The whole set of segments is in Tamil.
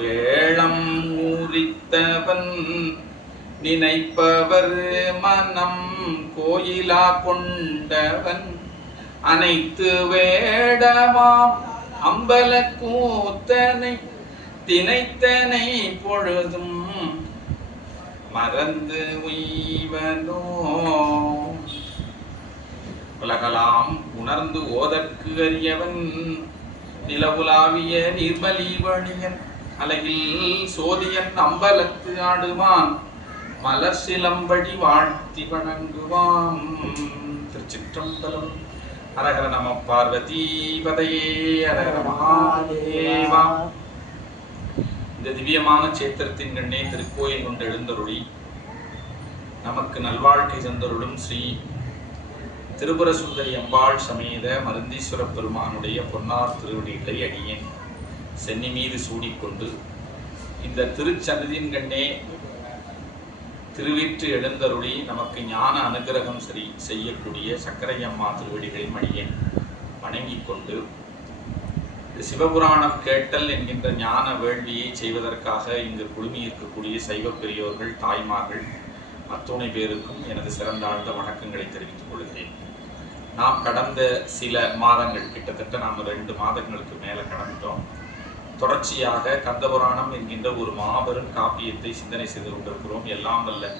வேளம் ஊரித்தவன் நினைப்பவர் மனம் கோயிலா கொண்டவன் அனைத்து வேடமாம் அம்பல கூத்தனை தினைத்தனை பொழுதும் மறந்து உய்வனோ. உலகலாம் உணர்ந்து ஓதற்கு அறியவன் நிலவுலாவிய நிர்மலீவணியன் அலகில் சோதியன் அம்பலத்து ஆடுவான் மலர் சிலம்படி வாழ்த்தி வணங்குவான். திருச்சிற்றம்பலம். அரகர நம பார்வதி பதையே, அரகர மகாதேவா. இந்த திவ்யமான சேத்திரத்தின் கண்ணே திருக்கோயில் கொண்டு எழுந்தருளி நமக்கு நல்வாழ்க்கை தந்தருளும் ஸ்ரீ திருபுர சுந்தரி அம்பாள் சமேத மருந்தீஸ்வர பெருமானுடைய பொன்னார் திருவடிகளை அடியேன் சென்னி மீது சூடிக்கொண்டு இந்த திருச்சன்னதியின் கண்ணே திருவிற்று எழுந்தருளி நமக்கு ஞான அனுகிரகம் செய்யக்கூடிய சக்கரை அம்மா திருவடிகளை அடியேன் வணங்கிக் கொண்டு சிவபுராணம் கேட்டல் என்கின்ற ஞான வேள்வியை செய்வதற்காக இங்கு குழுமி இருக்கக்கூடிய சைவ பெரியோர்கள், தாய்மார்கள் அத்துணை பேருக்கும் எனது சிறந்தாழ்ந்த வணக்கங்களை தெரிவித்துக் கொள்கிறேன். நாம் கடந்த சில மாதங்கள், கிட்டத்தட்ட நாம் 2 மாதங்களுக்கு மேலே கடந்துட்டோம், தொடர்ச்சியாக கந்தபுராணம் என்கின்ற ஒரு மாபெரும் காப்பியத்தை சிந்தனை செய்து கொண்டிருக்கிறோம். எல்லாம் வல்ல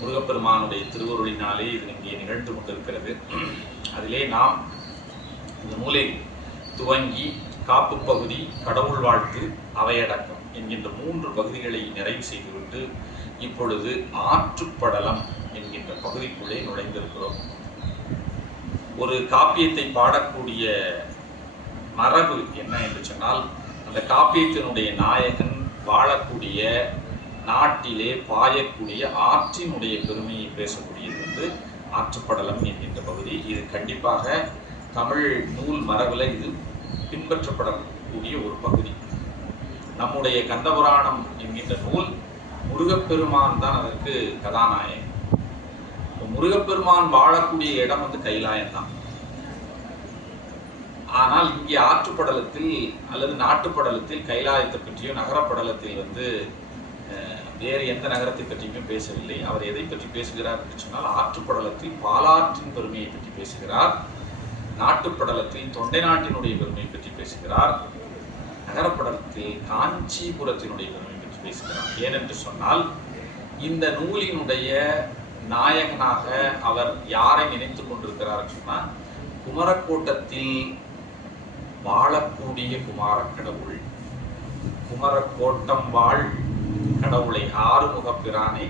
முருகப்பெருமானுடைய திருவருளினாலே இது இங்கே நிகழ்ந்து கொண்டிருக்கிறது. அதிலே நாம் இந்த நூலை துவங்கி காப்பு பகுதி, கடவுள் வாழ்த்து, அவையடக்கம் என்கின்ற 3 பகுதிகளை நிறைவு செய்துவிட்டு இப்பொழுது ஆற்றுப்படலம் என்கின்ற பகுதிக்குள்ளே நுழைந்திருக்கிறோம். ஒரு காப்பியத்தை பாடக்கூடிய மரபு என்ன என்று சொன்னால், அந்த காப்பியத்தினுடைய நாயகன் வாழக்கூடிய நாட்டிலே பாயக்கூடிய ஆற்றினுடைய பெருமையை பேசக்கூடியது ஆற்றுப்படலம் என்கின்ற பகுதி. இது கண்டிப்பாக தமிழ் நூல் மரபில் இது பின்பற்றப்படக்கூடிய ஒரு பகுதி. நம்முடைய கந்தபுராணம் என்கின்ற நூல் முருகப்பெருமான் தான் அதற்கு கதாநாயகன். முருகப்பெருமான் வாழக்கூடிய இடம் கைலாயம் தான். ஆனால் இங்கே ஆற்றுப்படலத்தில் அல்லது நாட்டுப்படலத்தில் கைலாயத்தை பற்றியோ நகரப்படலத்தில் வேறு எந்த நகரத்தை பற்றியுமே பேசவில்லை. அவர் எதை பற்றி பேசுகிறார் என்று சொன்னால், ஆற்றுப்படலத்தில் பாலாற்றின் பெருமையை பற்றி பேசுகிறார், நாட்டுப்படலத்தில் தொண்டை நாட்டினுடைய பெருமையை பற்றி பேசுகிறார், நகரப்படலத்தில் காஞ்சிபுரத்தினுடைய பெருமையை பற்றி பேசுகிறார். ஏனென்று சொன்னால், இந்த நூலினுடைய நாயகனாக அவர் யாரை நினைத்து கொண்டிருக்கிறார் சொன்னால், குமரக்கோட்டத்தில் வாழக்கூடிய குமாரக் கடவுள், குமரக்கோட்டம் வாழ் கடவுளை, ஆறுமுகப் பிரானை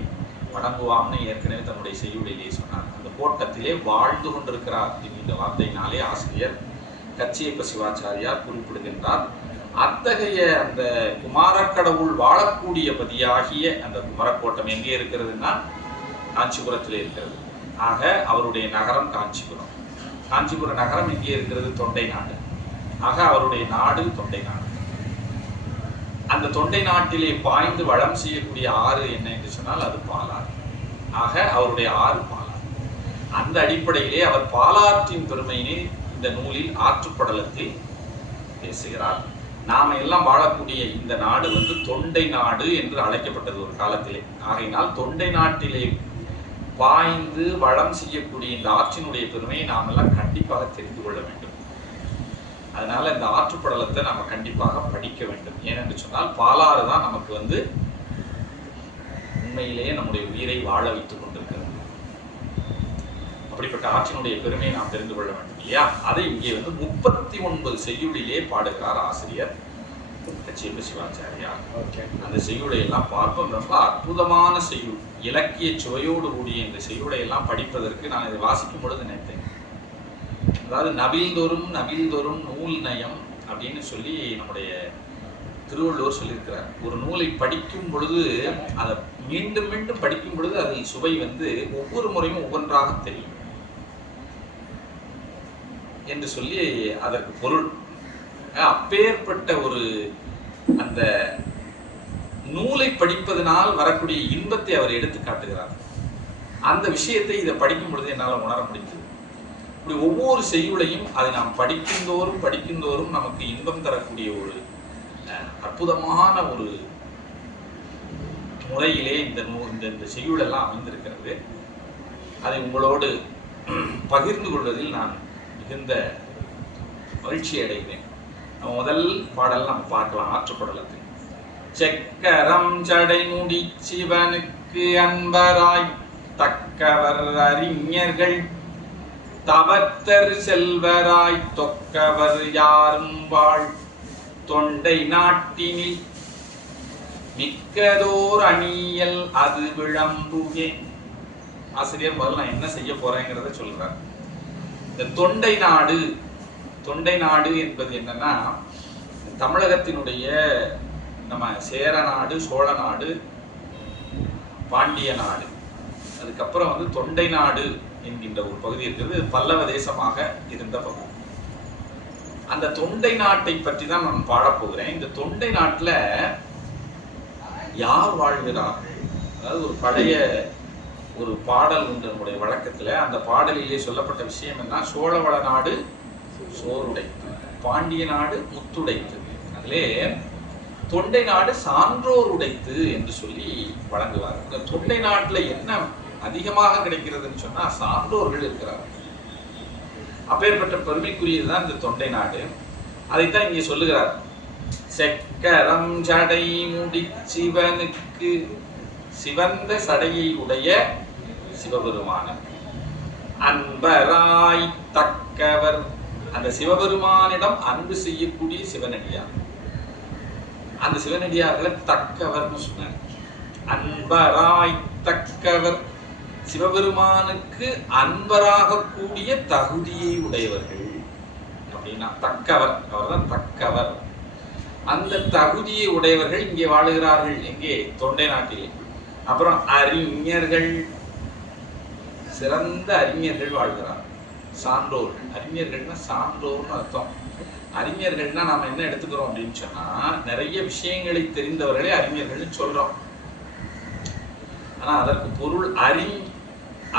வணங்குவாம்னு ஏற்கனவே தன்னுடைய செய்யுளிலே சொன்னார். அந்த கோட்டத்திலே வாழ்ந்து கொண்டிருக்கிறார் என்கின்ற வார்த்தையினாலே ஆசிரியர் கச்சியப்ப சிவாச்சாரியார் குறிப்பிடுகின்றார். அத்தகைய அந்த குமாரக்கடவுள் வாழக்கூடிய பதியாகிய அந்த குமரக்கோட்டம் எங்கே இருக்கிறதுன்னா காஞ்சிபுரத்திலே இருக்கிறது. ஆக அவருடைய நகரம் காஞ்சிபுரம். காஞ்சிபுர நகரம் எங்கே இருக்கிறது? தொண்டை நாடு. ஆக அவருடைய நாடு தொண்டை நாடு. அந்த தொண்டை நாட்டிலே பாய்ந்து வளம் செய்யக்கூடிய ஆறு என்ன என்று சொன்னால் அது பாலாறு. ஆக அவருடைய ஆறு பாலாறு. அந்த அடிப்படையிலே அவர் பாலாற்றின் பெருமையினை இந்த நூலில் ஆற்றுப்படலத்தில் பேசுகிறார். நாம எல்லாம் வாழக்கூடிய இந்த நாடு தொண்டை நாடு என்று அழைக்கப்பட்டது ஒரு காலத்திலே. ஆகையினால் தொண்டை நாட்டிலே பாய்ந்து வளம் செய்யக்கூடிய இந்த ஆற்றினுடைய பெருமையை நாம் எல்லாம் கண்டிப்பாக தெரிந்து கொள்ள வேண்டும். அதனால இந்த ஆற்றுப்படலத்தை நம்ம கண்டிப்பாக படிக்க வேண்டும். ஏனென்று சொன்னால் பாலாறு தான் நமக்கு உண்மையிலேயே நம்முடைய உயிரை வாழ வைத்துக் கொண்டிருக்கிறது. அப்படிப்பட்ட ஆற்றினுடைய பெருமையை நாம் தெரிந்து கொள்ள வேண்டும் இல்லையா? அதை இங்கே 39 செய்யுளிலே பாடுகிறார் ஆசிரியர் கச்சியப்ப சிவாச்சாரியார். அந்த செய்யுளை எல்லாம் பார்ப்போம். ரொம்ப அற்புதமான செய்யுள், இலக்கிய சுவையோடு கூடிய இந்த செய்யுளை எல்லாம் படிப்பதற்கு நான் இதை வாசிக்கும் பொழுது நினைத்தேன். அதாவது நவில்தொறும் நூல் நயம் அப்படின்னு சொல்லி நம்முடைய திருவள்ளுவர் சொல்லியிருக்கிறார். ஒரு நூலை படிக்கும் பொழுது, அதை மீண்டும் மீண்டும் படிக்கும் பொழுது அதில் சுவை ஒவ்வொரு முறையும் ஒவ்வொன்றாக தெரியும் என்று சொல்லி அதற்கு பொருள். அப்பேற்பட்ட ஒரு அந்த நூலை படிப்பதனால் வரக்கூடிய இன்பத்தை அவர் எடுத்து காட்டுகிறார். அந்த விஷயத்தை இதை படிக்கும் பொழுது என்னால் உணர முடிந்தது. இப்படி ஒவ்வொரு செய்யுளையும் அதை நாம் படிக்குந்தோறும் நமக்கு இன்பம் தரக்கூடிய ஒரு அற்புதமான ஒரு முறையிலே இந்த செய்யுளெல்லாம் அமைந்திருக்கிறது. அதை உங்களோடு பகிர்ந்து கொள்வதில் நான் மிகுந்த மகிழ்ச்சி அடைகிறேன். நம்ம முதல் பாடல் நம்ம பார்க்கலாம். ஆற்றுப்படலத்தில் செக்கரம் சடைமுடி சிவனுக்கு அன்பராய் தக்கவர் அறிஞர்கள் தவத்தர் செல்வராய் தொக்கவர் யாரும் வாழ் தொண்டை நாட்டினில் மிக்கதோர் அணியல் அது விளம்புகே. ஆசிரியர் முதல்ல நான் என்ன செய்ய போறேங்கிறத சொல்றார். இந்த தொண்டை நாடு என்பது என்னன்னா, தமிழகத்தினுடைய நம்ம சேர நாடு, சோழ நாடு, பாண்டிய நாடு, அதுக்கப்புறம் வந்து தொண்டை நாடு என்கின்ற ஒரு பகுதி இருக்கிறது. பல்லவ தேசமாக இருந்த பகுதி. அந்த தொண்டை நாட்டை பற்றி தான் நான் பாடப்போகிறேன். இந்த தொண்டை நாட்டில் யார் வாழ்கிறார்கள்? அதாவது ஒரு பழைய ஒரு பாடல் உண்டு நம்முடைய வழக்கத்தில். அந்த பாடலிலே சொல்லப்பட்ட விஷயம் என்ன? சோழவள நாடு சோறுடைத்து, பாண்டிய நாடு முத்துடைத்து, அதிலே தொண்டை நாடு சான்றோர் உடைத்து என்று சொல்லி வழங்குவார். இந்த தொண்டை நாட்டில் என்ன அதிகமாக கிடைக்கிறதுன்னு சொன்னா சான்றோர்கள் இருக்கிறார்கள். அப்பேற்பட்ட பெருமைக்குரியதுதான் இந்த தொண்டை நாடு. அதைத்தான் இங்கே சொல்லுகிறார். செக்கரம் சடை முடி சிவனுக்கு, சிவந்த சடையை உடைய சிவபெருமானுக்கு அன்பராய் தக்கவர், அந்த சிவபெருமானிடம் அன்பு செய்யக்கூடிய சிவனடியார். அந்த சிவனடியார்களை தக்கவர்னு சொன்னார். அன்பராய் தக்கவர், சிவபெருமானுக்கு அன்பராக கூடிய தகுதியை உடையவர்கள் அப்படின்னா தக்கவர், அவர்தான் தக்கவர். அந்த தகுதியை உடையவர்கள் இங்கே வாழுகிறார்கள். எங்கே? தொண்டை நாட்டிலே. அப்புறம் அறிஞர்கள், சிறந்த அறிஞர்கள் வாழ்கிறார்கள். சான்றோர்கள், அறிஞர்கள்னா சான்றோர்னு அர்த்தம். அறிஞர்கள்னா நாம என்ன எடுத்துக்கிறோம் அப்படின்னு சொன்னா, நிறைய விஷயங்களை தெரிந்தவர்களே அறிஞர்கள்னு சொல்றோம். ஆனா அதற்கு பொருள்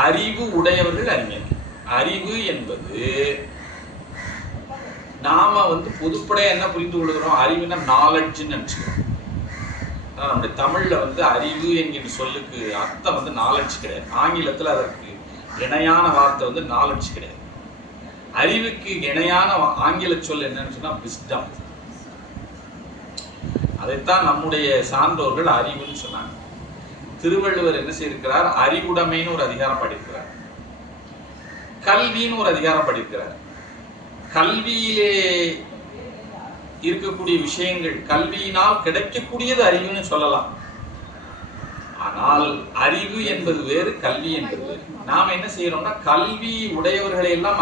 அறிவு உடையவர்கள் அறிஞர்கள். அறிவு என்பது நாம வந்து பொதுப்படையா என்ன புரிந்து கொள்கிறோம்? அறிவுனா நாலெட்ஜ்னு நினைச்சுக்கிறோம். நம்முடைய தமிழ்ல வந்து அறிவு என்கிற சொல்லுக்கு அர்த்தம் வந்து நாலெட்ஜ் கிடையாது. ஆங்கிலத்துல அதற்கு இணையான வார்த்தை வந்து நாலெட்ஜ் கிடையாது. அறிவுக்கு இணையான ஆங்கில சொல் என்னன்னு சொன்னா விஸ்டம். அதைத்தான் நம்முடைய சான்றோர்கள் அறிவுன்னு சொன்னாங்க. திருவள்ளுவர் என்ன செய்திருக்கிறார்? அறிவுடைமைன்னு ஒரு அதிகாரம் படிக்கிறார். கல்வின்னு ஒரு அதிகாரம் படிக்கிறார். கல்வியிலே இருக்கக்கூடிய விஷயங்கள், கல்வியினால் கிடைக்கக்கூடியது அறிவுன்னு சொல்லலாம். ஆனால் அறிவு என்பது வேறு, கல்வி என்பது வேறு. நாம என்ன செய்யறோம்னா, கல்வி உடையவர்களை எல்லாம்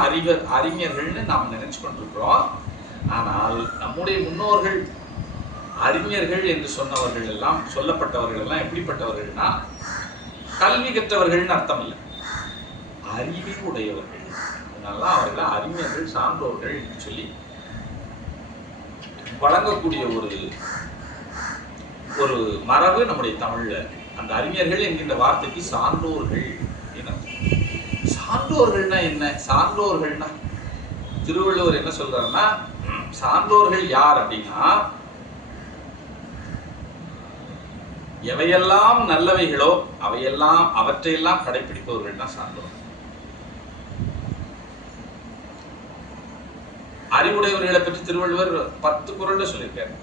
அறிஞர்கள்னு நாம் நினைச்சு கொண்டிருக்கிறோம். ஆனால் நம்முடைய முன்னோர்கள் அறிஞர்கள் என்று சொன்னவர்கள் எல்லாம், சொல்லப்பட்டவர்கள் எல்லாம் எப்படிப்பட்டவர்கள்னா, கல்வி கற்றவர்கள்னு அர்த்தம் இல்லை, அறிவு உடையவர்கள். அதனால அவர்கள் அறிஞர்கள், சான்றோர்கள் என்று சொல்லி வழங்கக்கூடிய ஒரு மரபு நம்முடைய தமிழ்ல. அந்த அறிஞர்கள் என்கின்ற வார்த்தைக்கு சான்றோர்கள் என. சான்றோர்கள்னா என்ன? சான்றோர்கள்னா திருவள்ளுவர் என்ன சொல்றாருன்னா, சான்றோர்கள் யார் அப்படின்னா, எவையெல்லாம் நல்லவைகளோ அவற்றையெல்லாம் கடைபிடிப்பவர்கள் தான் சான்றோர்கள். அறிவுடையவர்களை பற்றி திருவள்ளுவர் 10 குறள்ல சொல்லியிருக்காரு.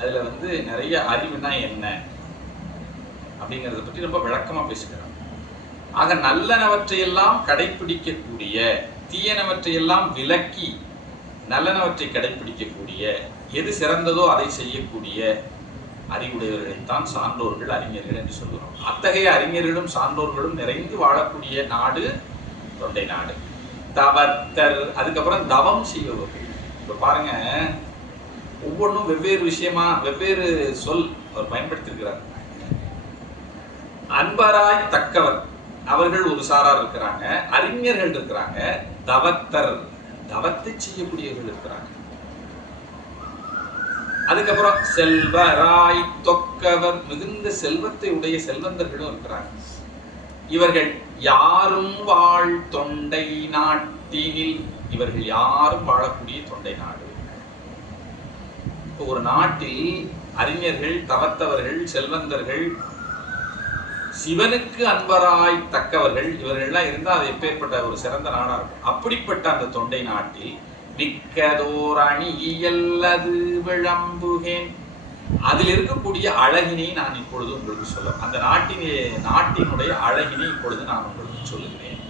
அதுல வந்து நிறைய அறிவுனா என்ன அப்படிங்கிறத பற்றி ரொம்ப விளக்கமா பேசுகிறார். ஆக நல்லனவற்றையெல்லாம் கடைபிடிக்கக்கூடிய, தீயனவற்றையெல்லாம் விலக்கி நல்லனவற்றை கடைபிடிக்கக்கூடிய, எது சிறந்ததோ அதை செய்யக்கூடிய அறிவுடையவர்களைத்தான் சான்றோர்கள், அறிஞர்கள் என்று சொல்கிறோம். அத்தகைய அறிஞர்களும் சான்றோர்களும் நிறைந்து வாழக்கூடிய நாடு தொண்டை நாடு. தவத்தர், அதுக்கப்புறம் தவம் செய்பவர்கள். இப்ப பாருங்க, ஒவ்வொன்றும் வெவ்வேறு விஷயமா, வெவ்வேறு சொல் அவர் பயன்படுத்தியிருக்கிறார். அன்பராய் தக்கவர், அவர்கள் ஒரு சாரார் இருக்கிறாங்க. அறிஞர்கள் இருக்கிறாங்க. தவத்தர், தவத்தை செய்யக்கூடியவர்கள் இருக்கிறாங்க. அதுக்கப்புறம் செல்வராய் தொக்கவர், மிகுந்த செல்வத்தை உடைய செல்வந்தர்களும் இருக்கிறாங்க. இவர்கள் யாரும் வாழ் தொண்டை நாட்டினில், இவர்கள் யாரும் வாழக்கூடிய தொண்டை நாடு. இப்போ ஒரு நாட்டில் அறிஞர்கள், தவத்தவர்கள், செல்வந்தர்கள், சிவனுக்கு அன்பராய் தக்கவர்கள், இவர்கள்லாம் இருந்தால் அது எப்பேற்பட்ட ஒரு சிறந்த நாடா இருக்கும். அப்படிப்பட்ட அந்த தொண்டை நாட்டில் மிக்கதோர் அணியல்லது விளம்புகேன், அதில் இருக்கக்கூடிய அழகினை நான் இப்பொழுது உங்களுக்கு சொல்ல, அந்த நாட்டினுடைய அழகினை இப்பொழுது நான் உங்களுக்கு சொல்லுகிறேன்.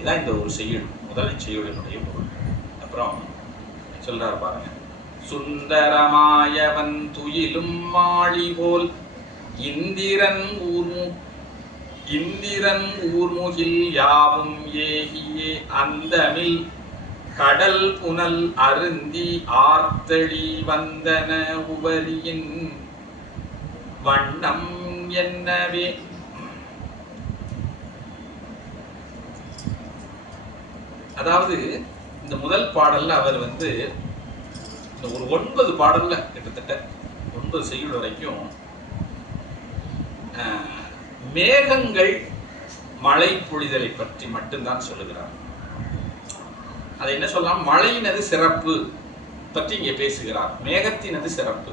இதான் இந்த ஒரு செய்யுள், முதல் செய்யுளினுடைய பொருள். அப்புறம் சொல்றாரு பாருங்க. சுந்தரமாயவன் துயிலும் மாளி போல் இந்திரன் ஊர்முகில் யாவும் ஏகியே அந்தமில் கடல் புனல் அருந்தி ஆர்த்தழி வந்தன உபரியின் வண்ணம் என்னவே. அதாவது இந்த முதல் பாடல்ல அவர் இந்த ஒரு 9 பாடல்ல கிட்டத்தட்ட 9 செய்யுள் வரைக்கும் மேகங்கள் மழை பொழிதலை பற்றி மட்டும்தான் சொல்லுகிறார். அதை என்ன சொல்லலாம், மழையினது சிறப்பு பற்றி இங்கே பேசுகிறார், மேகத்தினது சிறப்பு.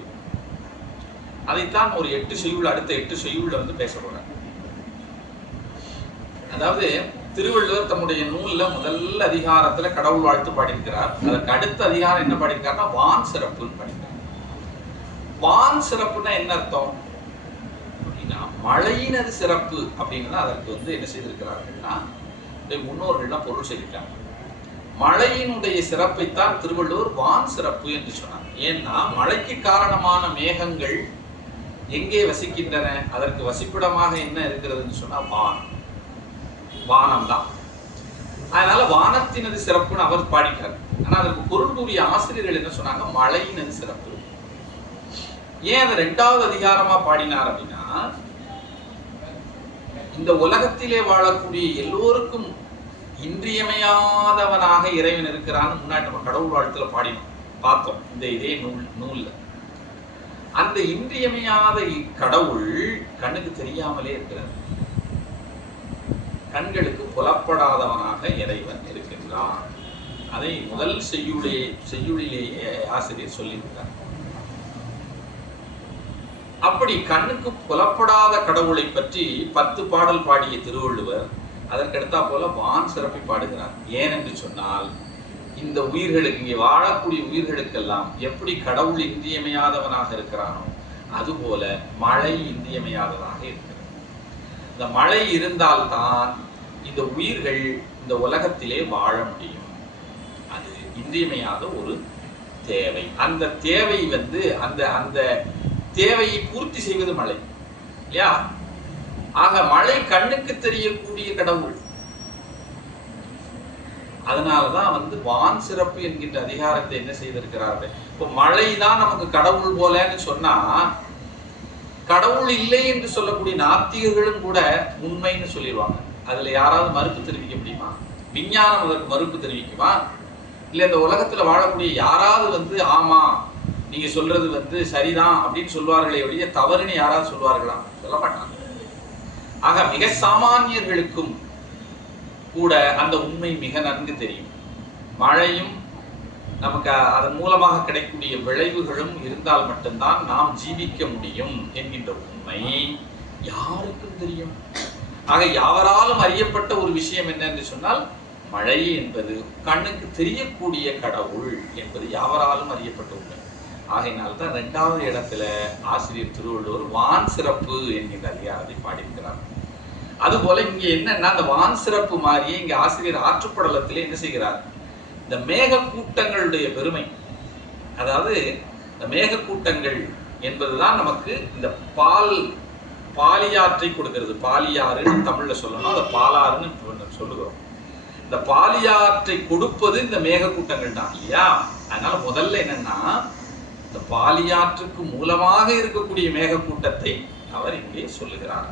அதைத்தான் ஒரு 8 செய்யுள், அடுத்த 8 செய்யுள்ல பேச போறார். அதாவது திருவள்ளுவர் தம்முடைய நூல்ல முதல் அதிகாரத்துல கடவுள் வாழ்த்து பாடியிருக்கிறார். அதற்கு அடுத்த அதிகாரம் என்ன பாடியிருக்காருன்னா வான் சிறப்புன்னு பாடியிருக்கார். வான் சிறப்புன்னா என்ன அர்த்தம் அப்படின்னா, மழையினது சிறப்பு அப்படின்னா அதற்கு என்ன செய்திருக்கிறார்கள்னா முன்னோர்கள்லாம் பொருள் செய்திருக்காங்க. மழையினுடைய சிறப்பைத்தான் திருவள்ளுவர் வான் சிறப்பு என்று சொன்னார். ஏன்னா மழைக்கு காரணமான மேகங்கள் எங்கே வசிக்கின்றன, அதற்கு வசிப்பிடமாக என்ன இருக்கிறதுன்னு சொன்னா வானம் தான். அதனால வானத்தினது சிறப்புன்னு அவர் பாடிக்கிறார். ஆனா அதற்கு பொருள் கூறிய ஆசிரியர்கள் என்ன சொன்னாங்க, மழையினது சிறப்பு. ஏன் அதை 2வது அதிகாரமா பாடினார் அப்படின்னா, இந்த உலகத்திலே வாழக்கூடிய எல்லோருக்கும் இன்றியமையாதவனாக இறைவன் இருக்கிறான்னு முன்னாடி நம்ம கடவுள் வாழ்த்துல பார்த்தோம். இதே நூல்ல அந்த இன்றியமையாத கடவுள் கண்ணுக்கு தெரியாமலே இருக்கிறார். கண்களுக்கு புலப்படாதவனாக இறைவன் இருக்கின்றான். அதை முதல் செய்யுளிலேயே ஆசிரியர் சொல்லியிருக்கார். அப்படி கண்ணுக்கு புலப்படாத கடவுளை பற்றி 10 பாடல் பாடிய திருவள்ளுவர் அதற்கடுத்தா போல வான் சிறப்பை பாடுகிறார். ஏனென்று சொன்னால், இந்த உயிர்களுக்கு, இங்கே வாழக்கூடிய உயிர்களுக்கெல்லாம் எப்படி கடவுள் இன்றியமையாதவனாக இருக்கிறானோ அதுபோல மழை இன்றியமையாததாக இருக்கிறது. இந்த மழை இருந்தால்தான் இந்த உயிர்கள் இந்த உலகத்திலே வாழ முடியும். அது இன்றியமையாத ஒரு தேவை. அந்த தேவை அந்த தேவையை பூர்த்தி செய்வது மழை இல்லையா? ஆக மழை கண்ணுக்கு தெரியக்கூடிய கடவுள். அதனாலதான் வான் சிறப்பு என்கின்ற அதிகாரத்தை என்ன செய்திருக்கிறார்கள். இப்போ மழைதான் நமக்கு கடவுள் போலன்னு சொன்னா, கடவுள் இல்லை என்று சொல்லக்கூடிய நாத்திகர்களும் கூட உண்மைன்னு சொல்லிடுவாங்க. அதுல யாராவது மறுப்பு தெரிவிக்க முடியுமா? விஞ்ஞானம் அதற்கு மறுப்பு தெரிவிக்குமா? இல்ல இந்த உலகத்துல வாழக்கூடிய யாராவது ஆமா நீங்க சொல்றது சரிதான் அப்படின்னு சொல்வார்களே ஒழிய தவறுன்னு யாராவது சொல்வார்களா? சொல்ல மாட்டாங்க. ஆக மிக சாமானியர்களுக்கும் கூட அந்த உண்மை மிக நன்கு தெரியும். மழையும் நமக்கு அதன் மூலமாக கிடைக்கக்கூடிய விளைவுகளும் இருந்தால் மட்டும்தான் நாம் ஜீவிக்க முடியும் என்கின்ற உண்மை யாருக்கும் தெரியும். ஆக யாவராலும் அறியப்பட்ட ஒரு விஷயம் என்ன என்று சொன்னால், மழை என்பது கண்ணுக்கு தெரியக்கூடிய கடவுள் என்பது யாவராலும் அறியப்பட்ட உண்மை. ஆகையினால்தான் 2வது இடத்துல ஆசிரியர் திருவள்ளுவர் வான் சிறப்பு என்கின்ற அதிகாரத்தை பாடியிருக்கிறார். அதுபோல இங்க என்னன்னா, அந்த வான் சிறப்பு மாதிரியே இங்க ஆசிரியர் ஆற்றுப்படலத்திலே என்ன செய்கிறார், இந்த மேக கூட்டங்களுடைய பெருமை, அதாவது இந்த மேக கூட்டங்கள் என்பதுதான் நமக்கு இந்த பாலியாற்றை கொடுக்கிறது. பாலியாறுன்னு தமிழ்ல சொல்லணும், அதை பாலாறுன்னு சொல்லுகிறோம். இந்த பாலியாற்றை கொடுப்பது இந்த மேக கூட்டங்கள் தான் இல்லையா? அதனால முதல்ல என்னன்னா, இந்த பாலியாற்றுக்கு மூலமாக இருக்கக்கூடிய மேக கூட்டத்தை அவர் இங்கே சொல்லுகிறார்.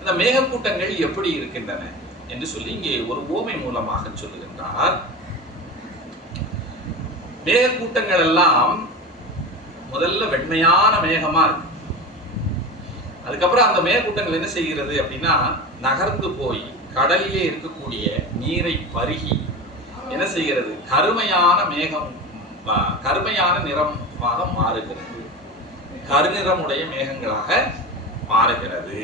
இந்த மேகக்கூட்டங்கள் எப்படி இருக்கின்றன என்று சொல்லி இங்கே ஒரு ஓமை மூலமாக சொல்லுகின்றார். மேகக்கூட்டங்கள் எல்லாம் முதல்ல வெண்மையான மேகமா இருக்கு. அதுக்கப்புறம் அந்த மேகக்கூட்டங்கள் என்ன செய்கிறது அப்படின்னா, நகர்ந்து போய் கடலிலே இருக்கக்கூடிய நீரை பருகி என்ன செய்கிறது, கருமையான நிறமாக மாறுகிறது. கருநிறமுடைய மேகங்களாக மாறுகிறது.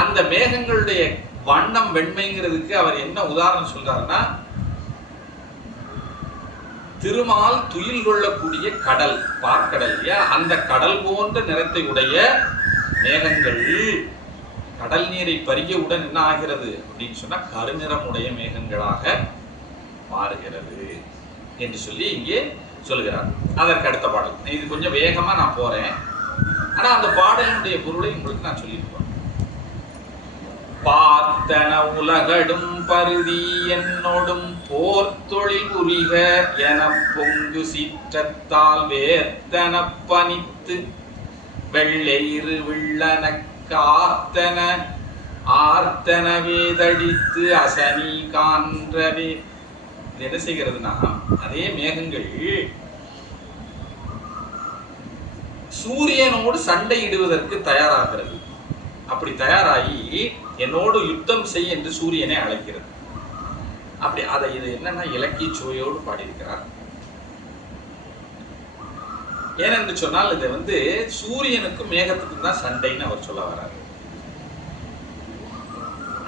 அந்த மேகங்களுடைய வண்ணம் வெண்மைங்கிறதுக்கு அவர் என்ன உதாரணம் சொல்றாருன்னா, திருமால் துயில் கொள்ளக்கூடிய கடல், பார்க்கடல் இல்லையா, அந்த கடல் போன்ற நிறத்தை உடைய மேகங்கள் கடல் நீரை பருகியவுடன் என்ன ஆகிறது அப்படின்னு சொன்னா கருநிறமுடைய மேகங்களாக மாறுகிறது என்று சொல்லி இங்கே சொல்கிறார். அதற்கு அடுத்த பாடல், இது கொஞ்சம் வேகமா நான் போறேன், ஆனா அந்த பாடலினுடைய பொருளை உங்களுக்கு நான் சொல்லிட்டு போறேன். பார்த்தன உலகடும் பருதி என்னோடும் போர் தொழில் புரிக என பொங்கு சீற்றத்தால் வேர்த்தன பனித்து வெள்ளையிரு விள்ளன காத்தன ஆர்த்தன வேதடித்து அசனி கான்றவே. இது என்ன செய்கிறதுனா, அதே மேகங்கள் சூரியனோடு சண்டையிடுவதற்கு தயாராகிறது. அப்படி தயாராகி என்னோடு யுத்தம் செய் என்று சூரியனை அழைக்கிறது. அப்படி அதை இது என்னன்னா இலக்கிய சுவையோடு பாடியிருக்கிறார். ஏனென்று சொன்னால் இது சூரியனுக்கும் மேகத்துக்கும் தான் சண்டைன்னு அவர் சொல்ல வர்றாரு.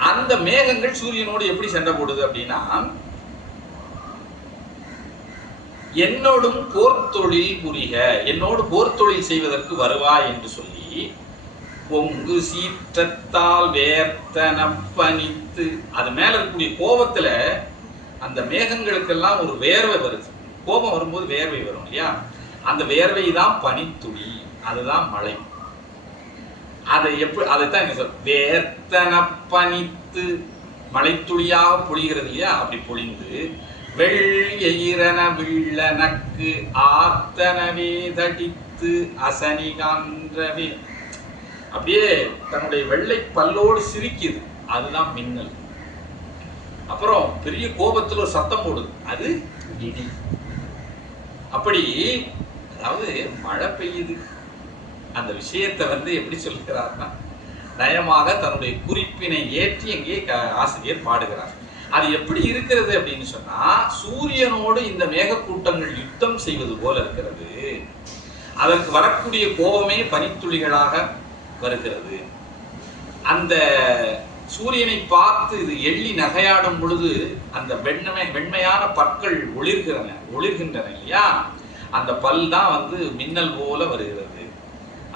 அந்த மேகங்கள் சூரியனோடு எப்படி சண்டை போடுது அப்படின்னா, என்னோடும் போர்த்தொழில் புரிக, என்னோடு போர்த்தொழில் செய்வதற்கு வருவாய் என்று சொல்லி பொங்கு சீற்றத்தால் வேர்த்தன பனித்து, அது மேல இருக்கக்கூடிய கோபத்துல அந்த மேகங்களுக்கெல்லாம் ஒரு வேர்வை வருது. கோபம் வரும்போது வேர்வை வரும் இல்லையா, அந்த வேர்வை தான் பனித்துளி, அதுதான் மழை. அதைத்தான் இங்க சொல், வேர்த்தன பனித்து மழைத்துளியாக பொழிகிறது இல்லையா, அப்படி பொழிந்து வெள்ளையிரன விள்ளனக்கு ஆர்த்தனவே தடித்து அசனி கான்றவே, அப்படியே தன்னுடைய வெள்ளை பல்லோடு சிரிக்குது, அதுதான் மின்னல். அப்புறம் பெரிய கோபத்தில் ஒரு சத்தம் போடுது, அது இடி. அப்படி அதாவது மழை பெய்யுது, அந்த விஷயத்தை எப்படி சொல்லுகிறார்னா நயமாக தன்னுடைய குறிப்பினை ஏற்றி எங்கே ஆசிரியர் பாடுகிறார். அது எப்படி இருக்கிறது அப்படின்னு சொன்னா, சூரியனோடு இந்த மேகக்கூட்டங்கள் யுத்தம் செய்வது போல இருக்கிறது. அதற்கு வரக்கூடிய கோபமே பனித்துளிகளாக வருகிறது. அந்த சூரியனை பார்த்து இது எள்ளி நகையாடும் பொழுது அந்த வெண்மையான பற்கள் ஒளிர்கின்றன இல்லையா, அந்த பல் தான் மின்னல் போல வருகிறது.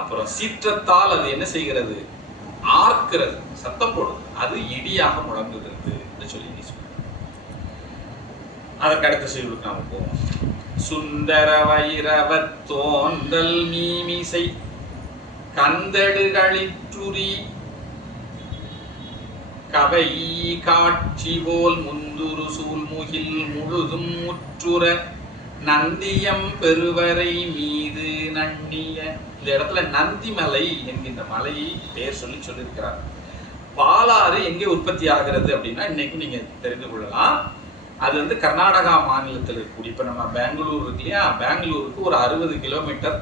அப்புறம் சீற்றத்தால் அது என்ன செய்கிறது, ஆர்க்கிறது, சத்தம் போடுது, அது இடியாக முழங்குகிறது என்று சொல்லி அதற்கு அடுத்த செய்யுளுக்கு நாம போவோம். சுந்தர வைரவ தோன்றல் மீமிசை கந்தடுகளிற்றுரி கவை காட்சி போல் முந்துரு சூழ்முகில் முழுதும் முற்றுற நந்தியம் பெருவரை மீது நன்னிய. இந்த இடத்துல நந்திமலை என்கின்ற மலையை பேர் சொல்லியிருக்கிறார். பாலாறு எங்கே உற்பத்தி ஆகிறது அப்படின்னா இன்னைக்கு நீங்க தெரிந்து கொள்ளலாம். அது கர்நாடகா மாநிலத்தில் இருக்கக்கூடிய, இப்ப நம்ம பெங்களூர் இருக்கு இல்லையா, பெங்களூருக்கு ஒரு 60 கிலோமீட்டர்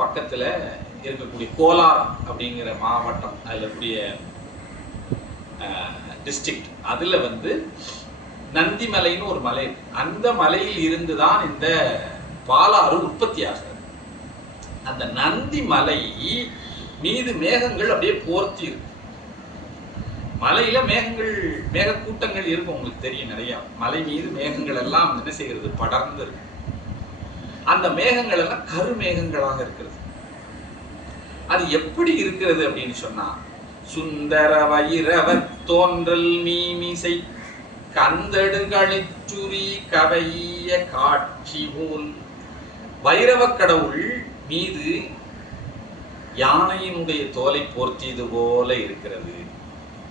பக்கத்துல இருக்கக்கூடிய கோலார் அப்படிங்கிற மாவட்டம், அதுல இருக்கக்கூடிய டிஸ்ட்ரிக்ட், அதுல நந்திமலைன்னு ஒரு மலை இருக்கு. அந்த மலையில் இருந்துதான் இந்த பாலாறு உற்பத்தி ஆகிறது. அந்த நந்தி மலை மீது மேகங்கள் அப்படியே போர்த்தி இருக்கு. மலையில மேகக்கூட்டங்கள் இருக்கும், உங்களுக்கு தெரியும், நிறைய மலை மீது மேகங்கள் எல்லாம் என்ன செய்கிறது, படர்ந்து இருக்கு. அந்த மேகங்கள் எல்லாம் கருமேகங்களாக இருக்கிறது. அது எப்படி இருக்கிறது அப்படின்னு சொன்னா, சுந்தர வைரவ தோன்றல் மீமிசை கந்தடுகளிற்றுரி கவைய காட்சி போல். வைரவ கடவுள் மீது யானையினுடைய தோலை போர்த்தியது போல இருக்கிறது.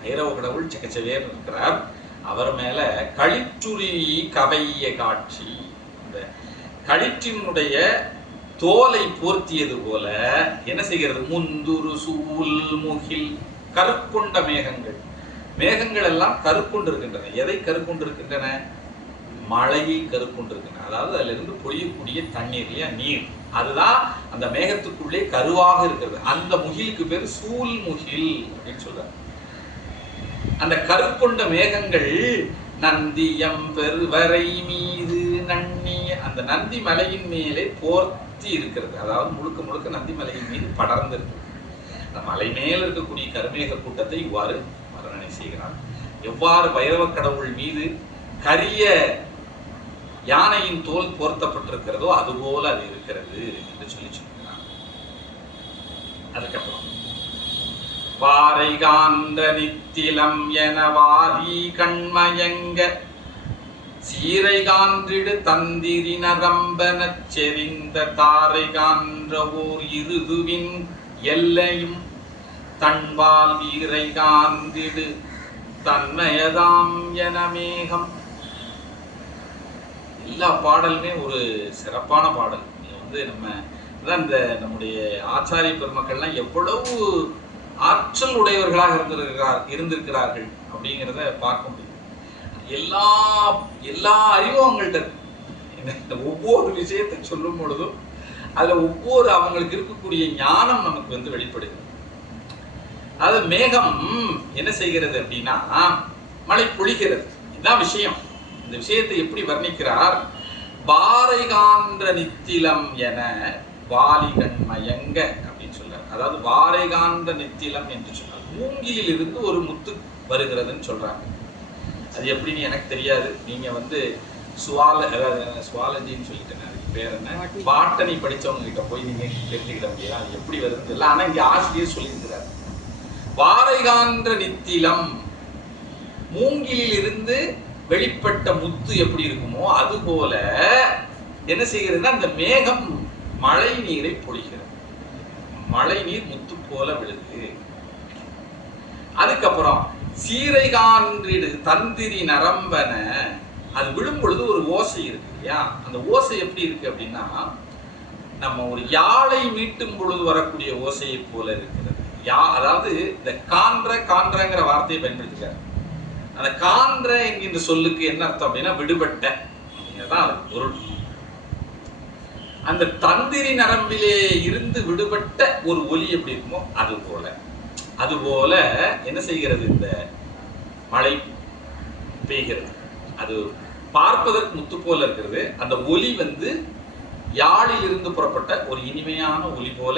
வைரவ கடவுள் செக்கச்சவேர் இருக்கிறார், அவர் மேல களிற்றுரி கவைய காட்சி, இந்த களிற்றினுடைய தோலை போர்த்தியது போல என்ன செய்கிறது, முந்துரு சூல் முகில், கருக்கொண்ட மேகங்கள் எல்லாம் கருக்கொண்டிருக்கின்றன. எதை கருக்கொண்டிருக்கின்றன, மழையை கருக்கொண்டிருக்கின்றன. அதாவது அதுல இருந்து பொழியக்கூடிய தண்ணீர் இல்லையா, நீர், அதுதான் அந்த மேகத்துக்குள்ளே கருவாக இருக்கிறது. அந்த முகிலுக்கு பேர் சூல் முகில் அப்படின்னு சொல்றாரு. அந்த கருக்கொண்ட மேகங்கள் நந்தியம் பெருவரை மீது நன்னிய, அந்த நந்தி மலையின் மேலே சுற்றி இருக்கிறது. அதாவது முழுக்க முழுக்க நந்தி மலையின் மீது படர்ந்து இருக்கு. அந்த மலை மேல் இருக்கக்கூடிய கருமேக கூட்டத்தை இவ்வாறு வர்ணனை செய்கிறார். எவ்வாறு பைரவ கடவுள் மீது கரிய யானையின் தோல் போர்த்தப்பட்டிருக்கிறதோ அதுபோல அது இருக்கிறது என்று சொல்லி சொல்கிறார். அதுக்கப்புறம் வாரை காந்த நித்திலம் என வாரி கண்மயங்க சீரை கான்றிடு தந்திரி நரம்பனச் செறிந்த தாரை கான்ற ஓர் இருதுவின் எல்லையும் தன்பால் வீரை காந்திடு தன்மயதாம் என மேகம். எல்லா பாடலுமே ஒரு சிறப்பான பாடல். இந்த நம்முடைய ஆச்சாரிய பெருமக்கள்லாம் எவ்வளவு ஆற்றல் உடையவர்களாக இருந்திருக்கிறார்கள் அப்படிங்கிறத பார்க்க முடியும். எல்லா அறிவும் அவங்கள்ட்ட ஒவ்வொரு விஷயத்தை சொல்லும் பொழுதும் அதுல ஒவ்வொரு அவங்களுக்கு இருக்கக்கூடிய ஞானம் நமக்கு வெளிப்படுகிறது. அது மேகம் என்ன செய்கிறது அப்படின்னா மழை பொழிகிறது. இதுதான் விஷயம். இந்த விஷயத்தை எப்படி வர்ணிக்கிறார்? பாறை கான்ற நித்திலம் என வாலிகன் மயங்க அப்படின்னு சொல்றார். அதாவது வாரை கான்ற நித்திலம் என்று சொன்னார். மூங்கிலில் இருந்து ஒரு முத்து வருகிறதுன்னு சொல்றாங்க. அது எப்படின்னு எனக்கு தெரியாது. நீங்க சுவாலஜின்னு சொல்லிட்டேன். அதுக்கு பேர் என்ன, பாட்டனி படிச்சவங்க கிட்ட போய் நீங்க தெரிஞ்சுக்கிட முடியாது அது எப்படி வருதுன்னு இல்லை. ஆனா இங்க ஆசிரியர் சொல்லியிருக்கிறார், வாரை கான்ற நித்திலம், மூங்கிலில் இருந்து வெளிப்பட்ட முத்து எப்படி இருக்குமோ அது போல என்ன செய்கிறதுன்னா அந்த மேகம் மழை நீரை பொழிகிறது. மழை நீர் முத்து போல விழுது. அதுக்கப்புறம் சீரை கான்றிடு தந்திரி நரம்பன, அது விழும் பொழுது ஒரு ஓசை இருக்கு இல்லையா? அந்த ஓசை எப்படி இருக்கு அப்படின்னா நம்ம ஒரு யாழை மீட்டும் பொழுது வரக்கூடிய ஓசையை போல இருக்கிறது. அதாவது இந்த காண்றங்கிற வார்த்தையை பயன்படுத்திக்காரு. அந்த காண்ற என்கின்ற சொல்லுக்கு என்ன அர்த்தம் அப்படின்னா விடுபட்ட அப்படிங்கிறதான் அது பொருள். அந்த தந்திரி நரம்பிலே இருந்து விடுபட்ட ஒரு ஒலி எப்படி இருக்குமோ அது போல என்ன செய்கிறது, இந்த மழை பெய்கிறது. அது பார்ப்பதற்கு முத்து போல இருக்கிறது. அந்த ஒலி யாழில் இருந்து புறப்பட்ட ஒரு இனிமையான ஒலி போல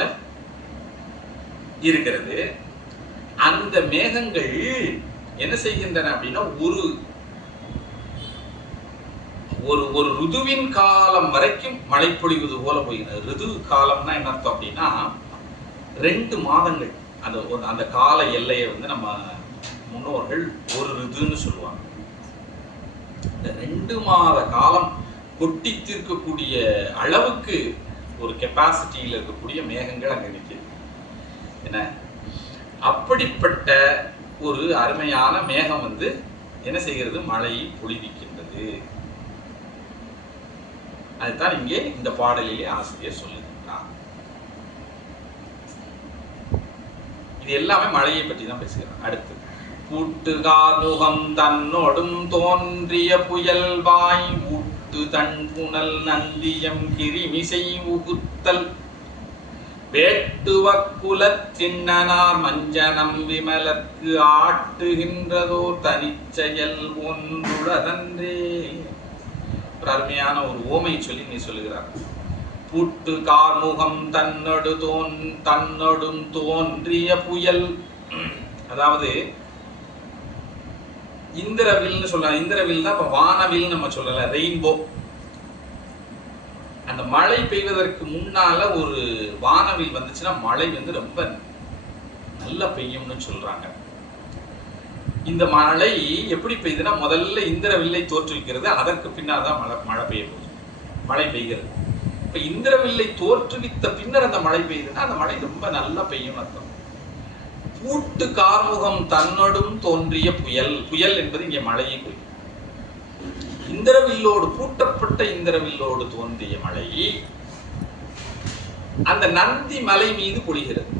இருக்கிறது. அந்த மேகங்கள் என்ன செய்கின்றன அப்படின்னா ஒரு ருதுவின் காலம் வரைக்கும் மழை பொழிவது போல போகிறது. ருது காலம்னா என்ன அர்த்தம் அப்படின்னா 2 மாதங்கள். அந்த கால எல்லையை நம்ம முன்னோர்கள் ஒரு ருதுன்னு சொல்லுவாங்க. இந்த 2 மாத காலம் கொட்டி தீர்க்கக்கூடிய அளவுக்கு ஒரு கெப்பாசிட்டியில் இருக்கக்கூடிய மேகங்கள் அங்க நிற்கிறது. என்ன அப்படிப்பட்ட ஒரு அருமையான மேகம் என்ன செய்கிறது, மழையை பொழிவிக்கின்றது. அதுதான் இங்கே இந்த பாடலிலே ஆசிரியர் சொல்லுகிறார். இது எல்லாமே மழையை பற்றி தான் பேசுகிறார். அடுத்து பூட்டுகார்முகம் தன்னோடும் தோன்றிய புயல்வாய் ஊட்டு தன் புனல் நந்தியம் கிரிமிசை உகுத்தல் வேட்டுவ குலத்திண்ணனார் மஞ்சனம் விமலர்க்கு ஆட்டுகின்றதோர் தனிச்செயல் ஒன்றுளதன்றே. ஒரு அருமையான ஒரு ஓமை சொல்லி நீ சொல்லுகிறார். பூட்டு கார்முகம் தன்னொடும் தோன்றிய புயல். அதாவது இந்திரவில்னு சொல்லலாம். இந்திரவில் தான் இப்ப வானவில் நம்ம சொல்லல, ரெயின்போ. அந்த மழை பெய்வதற்கு முன்னால ஒரு வானவில் வந்துச்சுன்னா மழை ரொம்ப நல்லா பெய்யும்னு சொல்றாங்க. இந்த மழை எப்படி பெய்யுதுன்னா முதல்ல இந்திரவில்லை தோற்றுவிக்கிறது, அதற்கு பின்னால் தான் மழை பெய்ய போகுது, மழை பெய்கிறது. இப்ப இந்திரவில்லை தோற்றுவித்த பின்னர் அந்த மழை பெய்யுதுன்னா அந்த மழை ரொம்ப நல்லா பெய்யும் அர்த்தம். பூட்டு கார்முகம் தன்னோடும் தோன்றிய புயல். புயல் என்பது இங்கே மழையை குறிக்கும். இந்திரவில்லோடு பூட்டப்பட்ட இந்திரவில்லோடு தோன்றிய மழை அந்த நந்தி மலை மீது பொழிகிறது.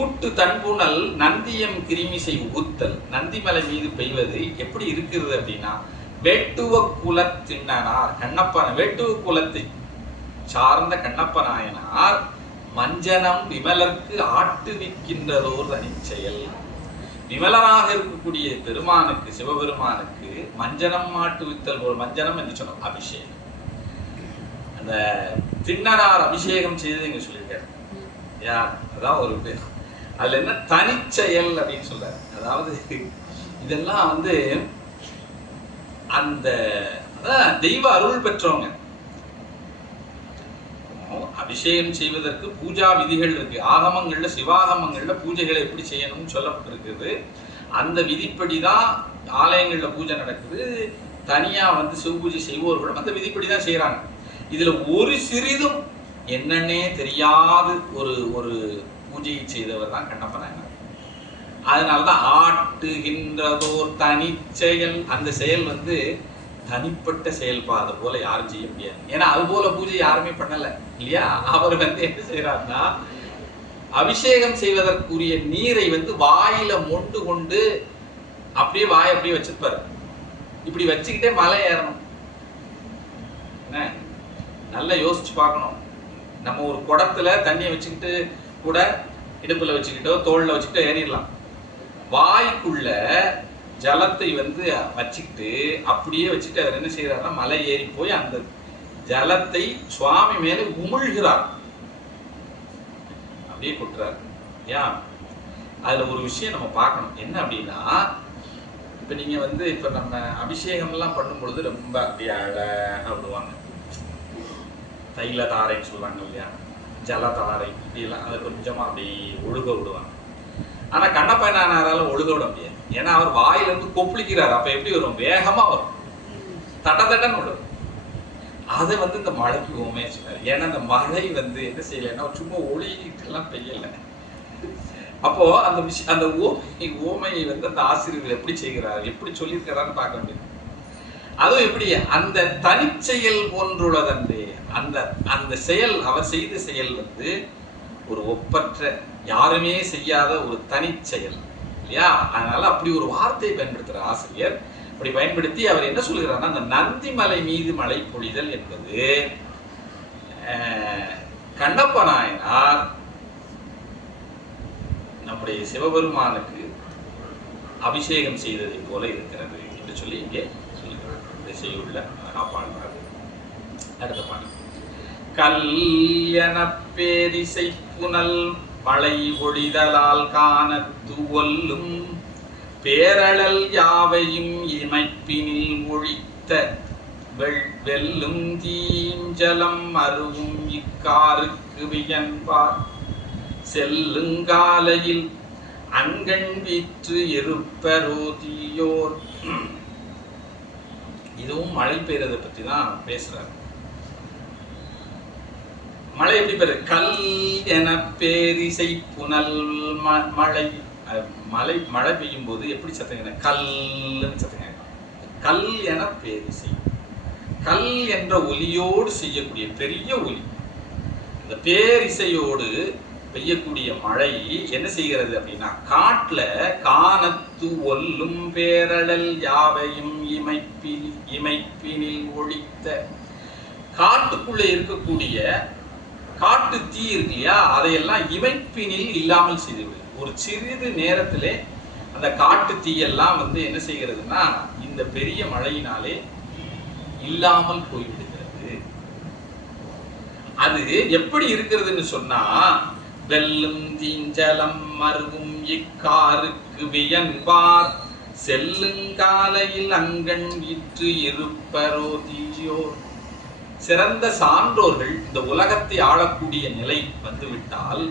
ஊட்டு தன்புணல் நந்தியம் கிரிமிசை உகுத்தல். நந்தி மலை மீது பெய்வது எப்படி இருக்கிறது அப்படின்னா வேட்டுவ குலத்திண்ணனார், வேட்டுவ குலத்தை சார்ந்த கண்ணப்ப நாயனார் மஞ்சனம் விமலர்க்கு ஆட்டுவிக்கின்றதோர் தனிச்செயல். விமலராக இருக்கக்கூடிய பெருமானுக்கு, சிவபெருமானுக்கு மஞ்சனம் ஆட்டுவித்தல். ஒரு மஞ்சனம் என்று சொன்ன அபிஷேகம். அந்த திண்ணறார் அபிஷேகம் செய்து இங்க சொல்லியிருக்காரு. யார்? அதான் ஒரு பேர். அதுல என்ன தனிச்செயல் அப்படின்னு சொல்றாரு. அதாவது இதெல்லாம் வந்து அந்த தெய்வ அருள் பெற்றவங்க. அபிஷேகம் செய்வதற்கு பூஜா விதிகள் இருக்கு. ஆகமங்கள்ல, சிவாகமங்கள்ல பூஜைகளை எப்படி செய்யணும்னு சொல்லப்பட்டிருக்குது. அந்த விதிப்படிதான் ஆலயங்கள்ல பூஜை நடக்குது. தனியா வந்து சிவபூஜை செய்வோர்களும் அந்த விதிப்படிதான் செய்யறாங்க. இதுல ஒரு சிறிதும் என்னன்னே தெரியாது ஒரு பூஜையை செய்தவர் தான் கண்ணப்ப நாயனார். அதனாலதான் ஆட்டுகின்றதோர் தனிச்செயல். அந்த செயல் வந்து தனிப்பட்ட செயல்பாடு போல யாரும் செய்ய முடியாது. ஏன்னா அது போல பூஜை யாருமே பண்ணல இல்லையா? அவர் வந்து என்ன செய்யறாருன்னா, அபிஷேகம் செய்வதற்குரிய நீரை வந்து வாயில மொண்டு கொண்டு அப்படியே வாய் அப்படியே வச்சிருப்பாரு. இப்படி வச்சுக்கிட்டே மலை ஏறணும். என்ன நல்லா யோசிச்சு பார்க்கணும். நம்ம ஒரு குடத்துல தண்ணியை வச்சுக்கிட்டு கூட இடுப்புல வச்சுக்கிட்டோ தோல்ல வச்சுக்கிட்டோ ஏறிடலாம். வாய்க்குள்ள ஜலத்தை வந்து வச்சுக்கிட்டு அப்படியே வச்சுட்டு அவர் என்ன செய்யறாருன்னா, மலை ஏறி போய் அந்த ஜலத்தை சுவாமி மேல உமிழ்கிறார், அப்படியே கொட்டுறாரு. ஏன்? அதுல ஒரு விஷயம் நம்ம பார்க்கணும். என்ன அப்படின்னா, இப்ப நீங்க வந்து இப்ப நம்ம அபிஷேகம் எல்லாம் பண்ணும் பொழுது ரொம்ப அப்படியே அழகா விடுவாங்க. தைல தாரைன்னு சொல்லுவாங்க இல்லையா, ஜலதாரை, இப்படி எல்லாம் அதை கொஞ்சமா அப்படி ஒழுக விடுவாங்க. ஆனா கண்ணப்ப நாயனாரால ஒழுக விட முடியாது. ஏன்னா அவர் வாயிலிருந்து கொப்பளிக்கிறார். அப்ப எப்படி வரும்? வேகமா வரும், தட்ட தட்டன்னு விடும். அதை வந்து இந்த மழைக்கு ஓமையா சொன்னார். ஏன்னா அந்த மழை வந்து என்ன செய்யலைன்னா சும்மா ஒளிக்கிட்டு எல்லாம் பெய்யல. அப்போ அந்த விஷயம், அந்த ஓமையை வந்து அந்த ஆசிரியர்கள் எப்படி செய்கிறார், எப்படி சொல்லியிருக்கிறான்னு பார்க்க வேண்டியது. அதுவும் எப்படி அந்த தனிச்செயல் போன்றுள்ளதன்றே. அந்த செயல், அவர் செய்த செயல் வந்து ஒரு ஒப்பற்ற, யாருமே செய்யாத ஒரு தனிச்செயல் இல்லையா? அதனால அப்படி ஒரு வார்த்தையை பயன்படுத்துற ஆசிரியர். அப்படி பயன்படுத்தி அவர் என்ன சொல்கிறார்னா, அந்த நந்தி மலை மீது மழை பொழிதல் என்பது கண்ணப்ப நாயனார் நம்முடைய சிவபெருமானுக்கு அபிஷேகம் செய்ததை போல இருக்கிறது என்று சொல்லி இங்கே சொல்லுகிறார். இந்த செய்யுள்ள பாடுகிறார். அடுத்த பாடல். கல்யன பேரிசை புனல் மழை பொழிதலால் காணத்து ஒல்லும் பேரழல் யாவையும் இமைப்பினில் ஒழித்த வெல்லும் தீஞ்சலம் அருவும் இக்காருக்கு வியன்பார் செல்லுங்காலையில் அங்கண் வீற்று இருப்பரோ தீயோர். இதுவும் மழை பெய்யறதை பற்றி தான் பேசுறாரு. மழை எப்படி பெய்யுது? கல் என பேரிசை புனல் மழை. மழை பெய்யும் போது எப்படி சத்தங்க? கல்லுன்னு சத்தங்க. கல் என பேரிசை, கல் என்ற ஒலியோடு செய்யக்கூடிய பெரிய ஒலி. இந்த பேரிசையோடு பெய்யக்கூடிய மழை என்ன செய்கிறது அப்படின்னா, காட்டுல காணத்து ஒல்லும் பேரழல் யாவையும் இமைப்பினில் ஒழித்த, காட்டுக்குள்ள இருக்கக்கூடிய காட்டு தீ இருக்கு இல்லையா, அதையெல்லாம் இமைப்பினில் இல்லாமல் செய்துவிடும். ஒரு சிறிது நேரத்திலே அந்த காட்டு தீயெல்லாம் வந்து என்ன செய்கிறதுனா, இந்த பெரிய மழையினாலே இல்லாமல் போய்விடுகிறது. அது எப்படி இருக்கிறதுன்னு சொன்னா, வெல்லும் தீஞ்சலம் மருவும் இக்காருக்கு வியன்பார் செல்லுங்காலையில் அங்கண் விற்று இருப்பரோ தீயோர். சிறந்த சான்றோர்கள் இந்த உலகத்தை ஆளக்கூடிய நிலை வந்துவிட்டால்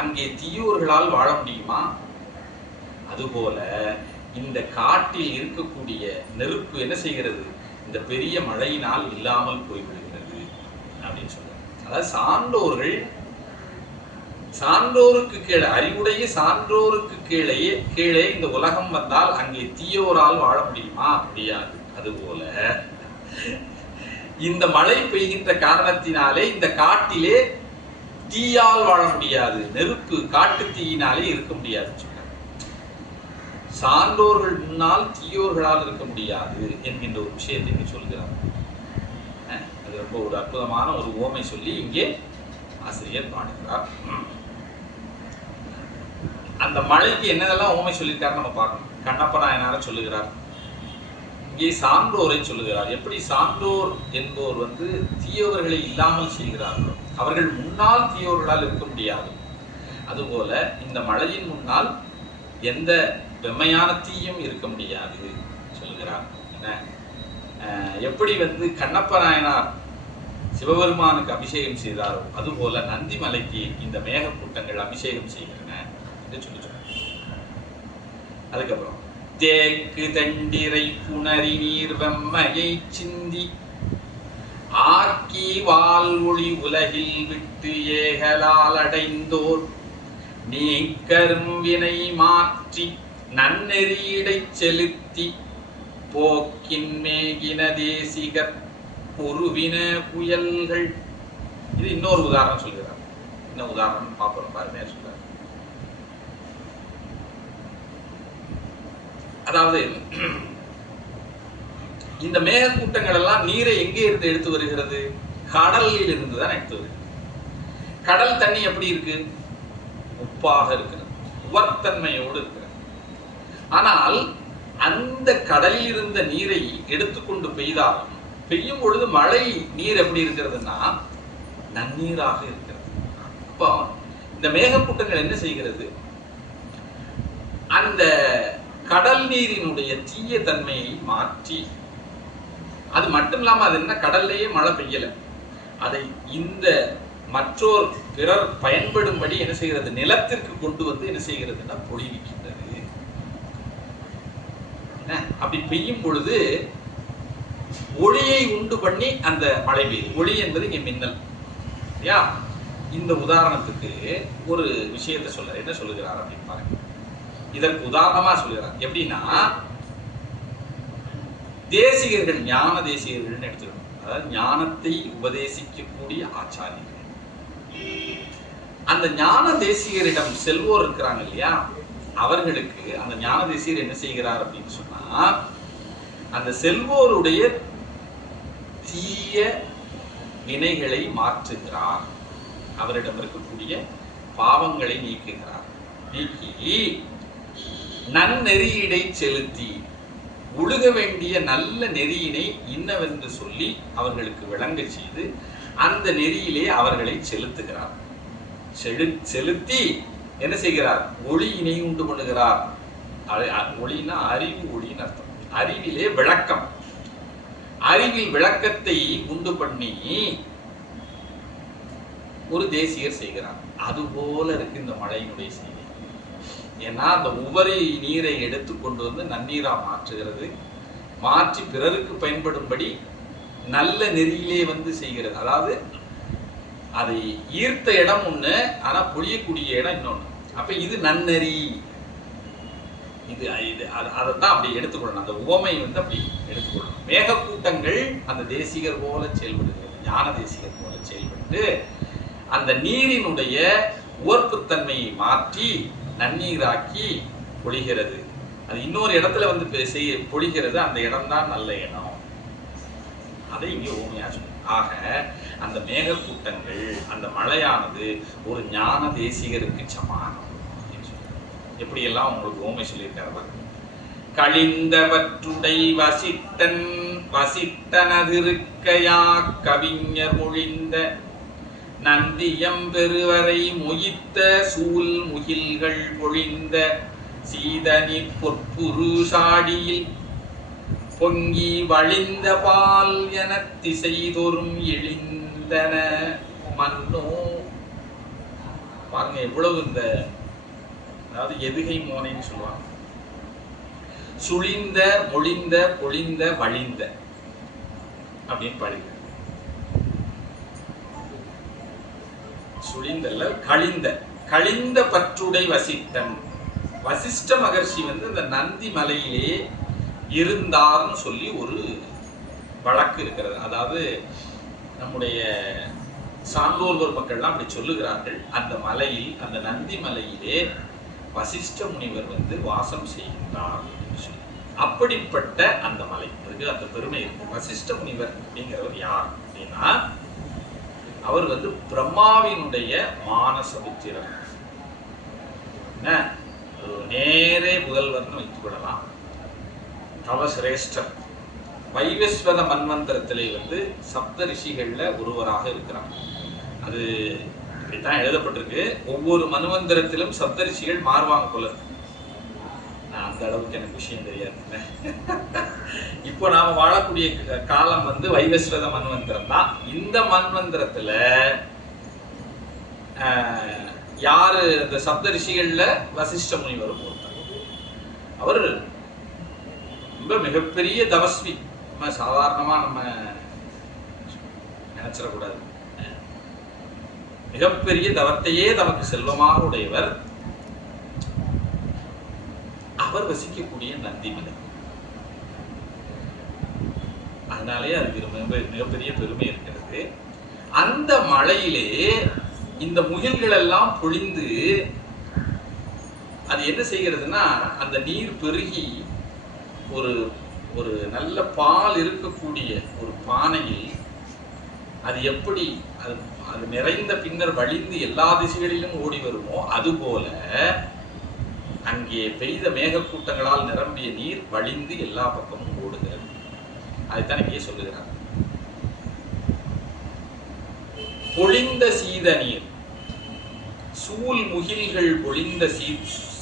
அங்கே தீயோர்களால் வாழ முடியுமா? அதுபோல இந்த காட்டில் இருக்கக்கூடிய நெருப்பு என்ன செய்கிறது? இந்த பெரிய மழையினால் இல்லாமல் போய்விடுகிறது அப்படின்னு சொல்றாங்க. அதாவது சான்றோருக்கு கீழே, அறிவுடைய சான்றோருக்கு கீழே இந்த உலகம் வந்தால் அங்கே தீயோரால் வாழ முடியுமா? முடியாது. அதுபோல இந்த மழை பெய்கின்ற காரணத்தினாலே இந்த காட்டிலே தீயால் வாழ முடியாது, நெருப்பு காட்டு தீயினாலே இருக்க முடியாது சொல்றாங்க. சான்றோர்கள் முன்னால் தீயோர்களால் இருக்க முடியாது என்கின்ற ஒரு விஷயத்தை இங்கே சொல்கிறார். அது ரொம்ப ஒரு அற்புதமான ஒரு ஓமை சொல்லி இங்கே ஆசிரியர் பாடுகிறார். அந்த மழைக்கு என்னதெல்லாம் ஓமை சொல்லியிருக்காரு நம்ம பார்க்கணும். கண்ணப்ப நாயனார சொல்லுகிறார். இங்கே சான்றோரை சொல்லுகிறார். எப்படி சான்றோர் என்போர் வந்து தீயவர்களை இல்லாமல் செய்கிறார்களோ, அவர்கள் முன்னால் தீயவர்களால் இருக்க முடியாது. அதுபோல இந்த மழையின் முன்னால் எந்த வெம்மையான தீயும் இருக்க முடியாது சொல்லுகிறார். என்ன எப்படி வந்து கண்ணப்ப நாயனார் சிவபெருமானுக்கு அபிஷேகம் செய்தாரோ அதுபோல நந்தி மலைக்கு இந்த மேகக்கூட்டங்கள் அபிஷேகம் செய்கின்றன என்று சொல்லி சொன்னார். அதுக்கப்புறம் தேக்கு தண்டிரை புணரி நீர் வெம்மையை சிந்தி ஆக்கி வால் ஒளி உலகில் விட்டு ஏகலால் அடைந்தோர் நீக்கரும் வினை மாற்றி நன்னெறியிடை செலுத்தி போக்கின் மேகின தேசிகர் பொருவின புயல்கள். இது இன்னொரு உதாரணம் சொல்கிறார். என்ன உதாரணம் பார்ப்போம் பாருங்க. சொல்றார், அதாவது இந்த மேகக்கூட்டங்கள் எல்லாம் நீரை எங்கே இருந்து எடுத்து வருகிறது? கடலில் இருந்து தான் எடுத்து வருகிறது. கடல் தண்ணி எப்படி இருக்கு? உப்பாக இருக்கிறது, உவர்த்தன்மையோடு இருக்கிறது. ஆனால் அந்த கடலில் இருந்த நீரை எடுத்துக்கொண்டு பெய்தாலும் பெய்யும் பொழுது மழை நீர் எப்படி இருக்கிறதுன்னா நன்னீராக இருக்கிறது. அப்போ இந்த மேகக்கூட்டங்கள் என்ன செய்கிறது? அந்த கடல் நீரினுடைய தீய தன்மையை மாற்றி, அது மட்டும் இல்லாம அது என்ன கடல்லையே மழை பெய்யல, அதை இந்த மற்றோர் பிறர் பயன்படும்படி என்ன செய்கிறது? நிலத்திற்கு கொண்டு வந்து என்ன செய்கிறதுன்னா பொழிவிக்கின்றது. அப்படி பெய்யும் பொழுது ஒளியை உண்டு பண்ணி அந்த மழை பெய்யுது. ஒளி என்பது இங்க மின்னல். யா இந்த உதாரணத்துக்கு ஒரு விஷயத்தை சொல்ல என்ன சொல்லுகிறார் அப்படின்னு பாருங்க. இதற்கு உதாரணமா சொல்லுகிறார். எப்படின்னா தேசிகர்கள், ஞான தேசிகர்கள் எடுத்துக்கணும். அதாவது ஞானத்தை உபதேசிக்கக்கூடிய ஆச்சாரியர்கள். அந்த ஞான தேசிகரிடம் செல்வோர் இருக்கிறாங்க இல்லையா, அவர்களுக்கு அந்த ஞான தேசிகர் என்ன செய்கிறார் அப்படின்னு சொன்னா, அந்த செல்வோருடைய தீய வினைகளை மாற்றுகிறார். அவரிடம் இருக்கக்கூடிய பாவங்களை நீக்குகிறார். நீக்கி நன்னெறியிடை செலுத்தி ஒழுக வேண்டிய நல்ல நெறியினை இன்னவென்று சொல்லி அவர்களுக்கு விளங்க செய்து அந்த நெறியிலே அவர்களை செலுத்துகிறார். செலுத்தி என்ன செய்கிறார்? ஒளியினை உண்டு பண்ணுகிறார். ஒளினா அறிவு ஒளின்னு அர்த்தம். அறிவிலே விளக்கம், அறிவில் விளக்கத்தை உண்டு பண்ணி ஒரு தேசிகர் செய்கிறார். அதுபோல இருக்கு இந்த மழையினுடைய செய்தி. ஏன்னா அந்த உபரி நீரை எடுத்து கொண்டு வந்து நன்னீரா மாற்றுகிறது, மாற்றி பிறருக்கு பயன்படும்படி நல்ல நெறியிலே வந்து செய்கிறது. அதாவது அதை ஈர்த்த இடம் ஒண்ணு, ஆனா பொழியக்கூடிய இடம் இன்னொன்னு. அப்ப இது நன்னெறி. இது அதைத்தான் அப்படி எடுத்துக்கொள்ளணும். அந்த உவமை வந்து அப்படி எடுத்துக்கொள்ளணும். மேகக்கூட்டங்கள் அந்த தேசிகர் போல செயல்படுகிறது, ஞான தேசிகர் போல செயல்பட்டு அந்த நீரினுடைய உவர்ப்புத்தன்மையை மாற்றி நன்னீராக்கி பொழிகிறது. அது இன்னொரு இடத்துல வந்து பொழிகிறது. அந்த இடம்தான் நல்ல இடம். அதை இங்கே ஓமையா சொல்லும். ஆக அந்த மேகக்கூட்டங்கள், அந்த மழையானது ஒரு ஞான தேசிகருக்கு சமானம். எப்படியெல்லாம் உங்களுக்கு ஓமை சொல்லியிருக்காரு. கழிந்தவற்றுடை வசிட்டன் வசிட்டனதிருக்கையா கவிஞர் மொழிந்த நந்தியம் பெருவரை மொய்த்த சூல் முகில்கள் பொழிந்த சீதனி பொற்புரு சாடியில் பொங்கி வழிந்த பால் என திசை தோறும் எழிந்தன மன்னோ. பாருங்க எவ்வளவு இந்த, அதாவது எதுகை மோனைன்னு சொல்லுவாங்க. சுழிந்த, மொழிந்த, பொழிந்த, வழிந்த அப்படின்னு பாடுங்க. சுழிந்தல்ல, கழிந்த. கழிந்த பற்றுடை வசிட்டன். வசிஷ்ட மகர்ஷி வந்து இந்த நந்தி மலையிலே இருந்தார்னு சொல்லி ஒரு வழக்கு இருக்கிறது. அதாவது நம்முடைய சான்றோர் மக்கள்லாம் அப்படி சொல்லுகிறார்கள். அந்த மலையில், அந்த நந்தி மலையிலே வசிஷ்ட முனிவர் வந்து வாசம் செய்கின்றார் என்று சொல்லி. அப்படிப்பட்ட அந்த மலை, அதுக்கு அந்த பெருமை இருக்கு. வசிஷ்ட முனிவர் அப்படிங்கிறவர் யார் அப்படின்னா, அவர் வந்து பிரம்மாவினுடைய மானசபுத்திரர். என்ன, நேரே முதல்வர்னு வைத்துக் கொள்ளலாம். தவசிரேஷ்டர். வைவஸ்வத மன்வந்திரத்திலே வந்து சப்த ரிஷிகள்ல ஒருவராக இருக்கிறார். அது இப்படித்தான் எழுதப்பட்டிருக்கு. ஒவ்வொரு மன்வந்திரத்திலும் சப்த ரிஷிகள் மாறுவாங்க போல. அந்த அளவுக்கு எனக்கு விஷயம் தெரியாது. இப்போ நாம வாழக்கூடிய காலம் வந்து வைவஸ்வத மன்வந்திரம் தான். இந்த மன்வந்திரத்துல யாரு அந்த சப்த ரிஷிகள்ல வசிஷ்ட முனிவரும் ஒருத்தர். அவர் ரொம்ப மிகப்பெரிய தபஸ்வி. நம்ம சாதாரணமா நம்ம நினைச்சிடக்கூடாது. மிகப்பெரிய தவத்தையே நமக்கு செல்வமாக உடையவர். அவர் வசிக்கக்கூடிய நந்திமலை. அதனாலே அதுக்கு மிகப்பெரிய பெருமை இருக்கிறது. அந்த மலையிலே இந்த முகில்கள் எல்லாம் பொழிந்து அது என்ன செய்கிறதுனா, அந்த நீர் பெருகி ஒரு ஒரு நல்ல பால் இருக்கக்கூடிய ஒரு பானையில் அது எப்படி அது நிறைந்த பின்னர் வழிந்து எல்லா திசைகளிலும் ஓடி வருமோ, அதுபோல அங்கே பெய்த மேகக்கூட்டங்களால் நிரம்பிய நீர் வழிந்து எல்லா பக்கமும் ஓடுகிறது. அதைத்தான் இங்கே சொல்லுகிறார். பொழிந்த சீத நீர், சூல் முகில்கள் பொழிந்த